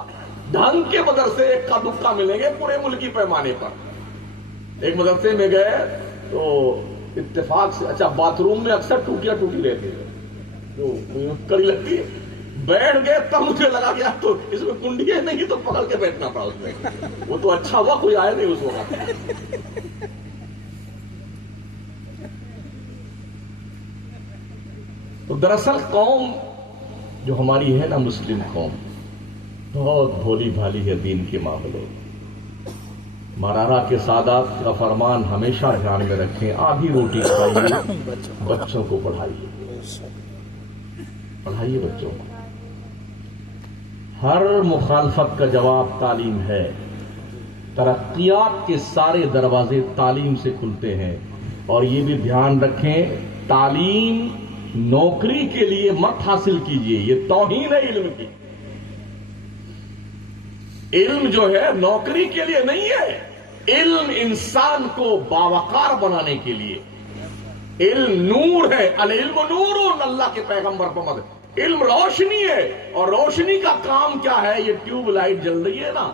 ڈھنگ کے مدرسے ایک کا دکا ملیں گے پورے ملکی پیمانے پر. ایک مدرسے میں گئے تو اتفاق سے, اچھا باتھ روم میں اکثر ٹوٹیاں ٹوٹی رہتی ہے جو کڑی لگتی ہے, بیٹھ گئے تب مجھے لگا کہ تو اس میں کنڈی ہے نہیں تو پکڑ کے بیٹھنا پڑا اس میں. وہ تو اچھا ہوا کوئی آیا نہیں اس وقت. تو دراصل قوم جو ہماری ہے نا مسلم قوم بہت بھولی بھالی ہے دین کے معاملے. مرارا کے سادات کا فرمان ہمیشہ دھیان میں رکھیں. آدھی روٹی کھائیے, بچوں کو پڑھائیے, پڑھائیے بچوں کو. ہر مخالفت کا جواب تعلیم ہے. ترقیات کے سارے دروازے تعلیم سے کھلتے ہیں. اور یہ بھی دھیان رکھیں تعلیم نوکری کے لیے مت حاصل کیجیے, یہ توہین ہے علم کی. علم جو ہے نوکری کے لیے نہیں ہے. علم انسان کو باوقار بنانے کے لیے. علم نور ہے. العلم نور, اللہ کے پیغمبر پر. علم روشنی ہے, اور روشنی کا کام کیا ہے؟ یہ ٹیوب لائٹ جل رہی ہے نا,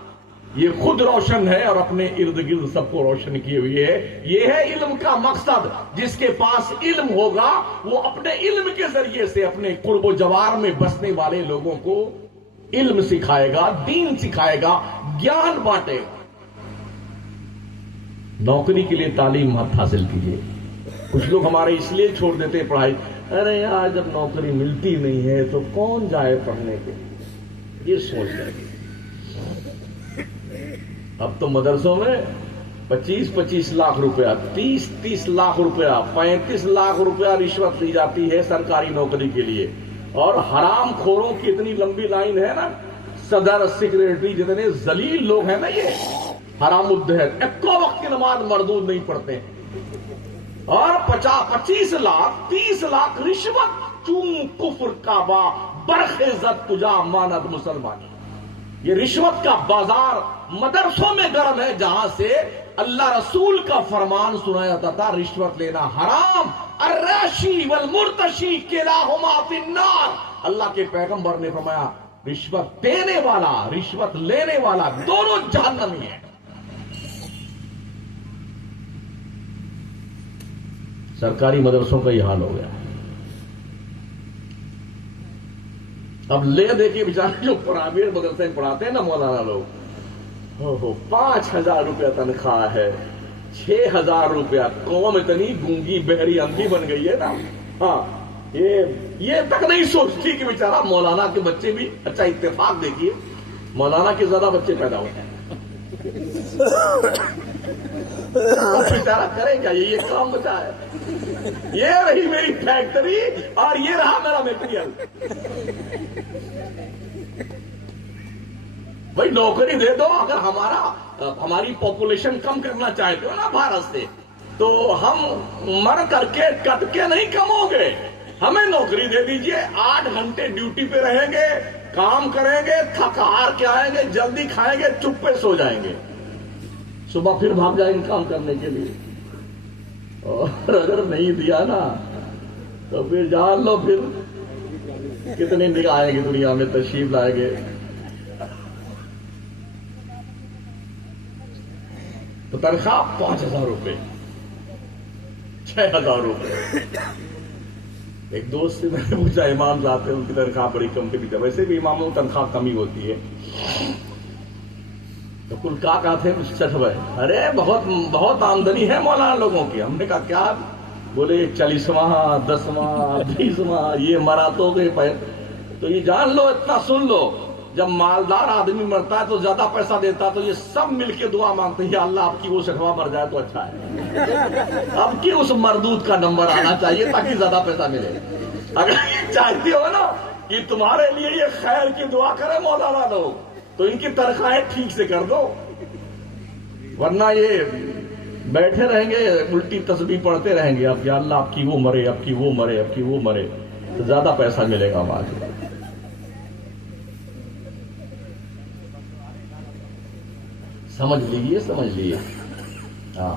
یہ خود روشن ہے اور اپنے ارد گرد سب کو روشن کی ہوئی ہے. یہ ہے علم کا مقصد. جس کے پاس علم ہوگا وہ اپنے علم کے ذریعے سے اپنے قرب و جوار میں بسنے والے لوگوں کو علم سکھائے گا, دین سکھائے گا, گیان بانٹے گا. نوکری کے لیے تعلیم مت حاصل کیجیے. کچھ لوگ ہمارے اس لیے چھوڑ دیتے ہیں پڑھائی, ارے یار جب نوکری ملتی نہیں ہے تو کون جائے پڑھنے کے, یہ سوچ رہے ہیں. اب تو مدرسوں میں 25-25 لاکھ روپیہ, 30-30 لاکھ روپیہ, 35 لاکھ روپیہ رشوت لی جاتی ہے سرکاری نوکری کے لیے. اور حرام خوروں کی اتنی لمبی لائن ہے نا، صدر سیکریٹری جتنے ذلیل لوگ ہیں نا یہ حرام الدہر، ایک وقت کی نماز مردود نہیں پڑھتے ہیں، اور 25 لاکھ 30 لاکھ رشوت، چون کفر کا با برخیزت کجا ماند مسلمانی۔ یہ رشوت کا بازار مدرسوں میں گرم ہے، جہاں سے اللہ رسول کا فرمان سنایا جاتا تھا رشوت لینا حرام، الراشی والمرتشی کلاہما فی النار۔ اللہ کے پیغمبر نے فرمایا رشوت دینے والا رشوت لینے والا دونوں جہنمی ہیں۔ سرکاری مدرسوں کا یہ حال ہو گیا۔ اب لے دے کے بیچارے جو پرائیویٹ مدرسے پڑھاتے ہیں نا مولانا لوگ، 5,000 روپیہ تنخواہ ہے، 6,000 روپیہ، قوم اتنی گونگی بہری اندھی بن گئی ہے نا، ہاں یہ تک نہیں سوچتی کہ بیچارہ مولانا کے بچے بھی، اچھا اتفاق دیکھیے مولانا کے زیادہ بچے پیدا ہوتے ہیں، بیچارہ کرے کیا، یہ کام بچا ہے، یہ رہی میری فیکٹری اور یہ رہا میرا میٹیریل۔ بھائی نوکری دے دو، اگر ہماری پاپولیشن کم کرنا چاہتے ہو نا بھارت سے، تو ہم مر کر کے کٹ کے نہیں کم ہوں گے، ہمیں نوکری دے دیجئے، 8 گھنٹے ڈیوٹی پہ رہیں گے، کام کریں گے، تھک ہار کے آئیں گے، جلدی کھائیں گے، چپ پہ سو جائیں گے، صبح پھر بھاگ جائیں گے کام کرنے کے لیے۔ اور اگر نہیں دیا نا تو پھر جان لو پھر کتنے نگاہ آئیں گے دنیا میں، تشریف لائیں گے۔ تو تنخواہ 5,000 روپے، 6,000 روپے۔ ایک دوست سے میں نے پوچھا، امام صاحب ان کی تنخواہ بڑی کم تھی، ویسے بھی اماموں کی تنخواہ کم ہی ہوتی ہے، تو کل کا تھے کچھ چٹوے، ارے بہت آمدنی ہے مولانا لوگوں کی۔ ہم نے کہا کیا؟ بولے 40واں 10واں 20واں، یہ مراتوں کے تو یہ جان لو، اتنا سن لو، جب مالدار آدمی مرتا ہے تو زیادہ پیسہ دیتا تو یہ سب مل کے دعا مانگتے ہیں، یا اللہ آپ کی وہ 60واں مر جائے تو اچھا ہے، اب کی اس مردود کا نمبر آنا چاہیے تاکہ زیادہ پیسہ ملے۔ اگر یہ چاہتے ہو نا کہ تمہارے لیے یہ خیر کی دعا کرے مولانا لوگ، تو ان کی تنخواہیں ٹھیک سے کر دو، ورنہ یہ بیٹھے رہیں گے الٹی تسبیح پڑھتے رہیں گے، اب یا اللہ آپ کی وہ مرے، اب کی وہ مرے، اب کی وہ مرے، تو زیادہ پیسہ ملے گا ہمارے۔ سمجھ لیجیے ہاں،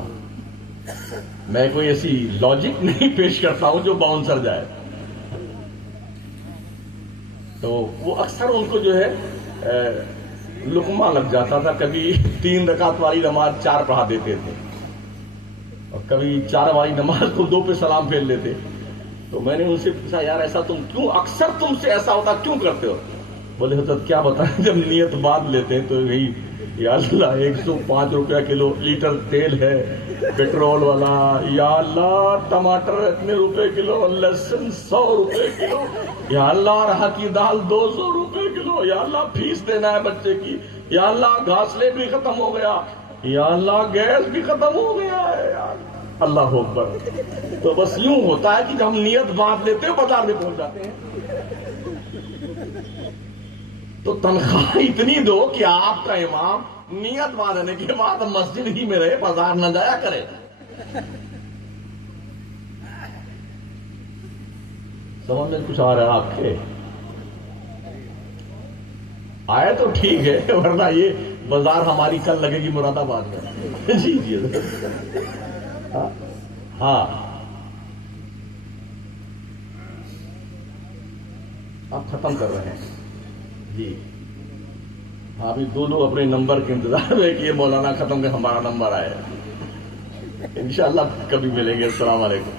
میں کوئی ایسی لاجک نہیں پیش کرتا ہوں جو باؤنسر جائے، تو وہ اکثر ان کو جو ہے لقمہ لگ جاتا تھا، کبھی 3 رکعت والی نماز 4 پڑھا دیتے تھے، اور کبھی 4 والی نماز کو 2 پہ سلام پھیر لیتے۔ تو میں نے ان سے پوچھا یار ایسا تم کیوں، اکثر تم سے ایسا ہوتا کیوں کرتے ہو؟ بولے حضرت کیا بتائیں، جب نیت باندھ لیتے ہیں تو یہی یا اللہ 105 روپیہ کلو لیٹر تیل ہے پیٹرول والا، یا اللہ ٹماٹر اتنے روپے کلو، لہسن 100 روپے کلو، یا اللہ ارہر کی دال 200 روپے کلو، یا اللہ فیس دینا ہے بچے کی، یا اللہ گھاسلے بھی ختم ہو گیا، یا اللہ گیس بھی ختم ہو گیا ہے، اللہ اکبر۔ تو بس یوں ہوتا ہے کہ جب ہم نیت باندھ لیتے ہیں بازار میں پہنچ جاتے ہیں۔ تو تنخواہ اتنی دو کہ آپ کا امام نیت باندھنے کے بعد مسجد ہی میں رہے، بازار نہ جایا کرے۔ سمجھ میں کچھ آ رہا ہے آپ کے؟ آئے تو ٹھیک ہے، ورنہ یہ بازار ہماری کل لگے گی مراد آباد میں۔ جی جی ہاں، آپ ختم کر رہے ہیں جی ہاں، ابھی دونوں اپنے نمبر کے انتظار میں کہ یہ مولانا ختم کر ہمارا نمبر آئے، انشاءاللہ کبھی ملیں گے۔ السلام علیکم۔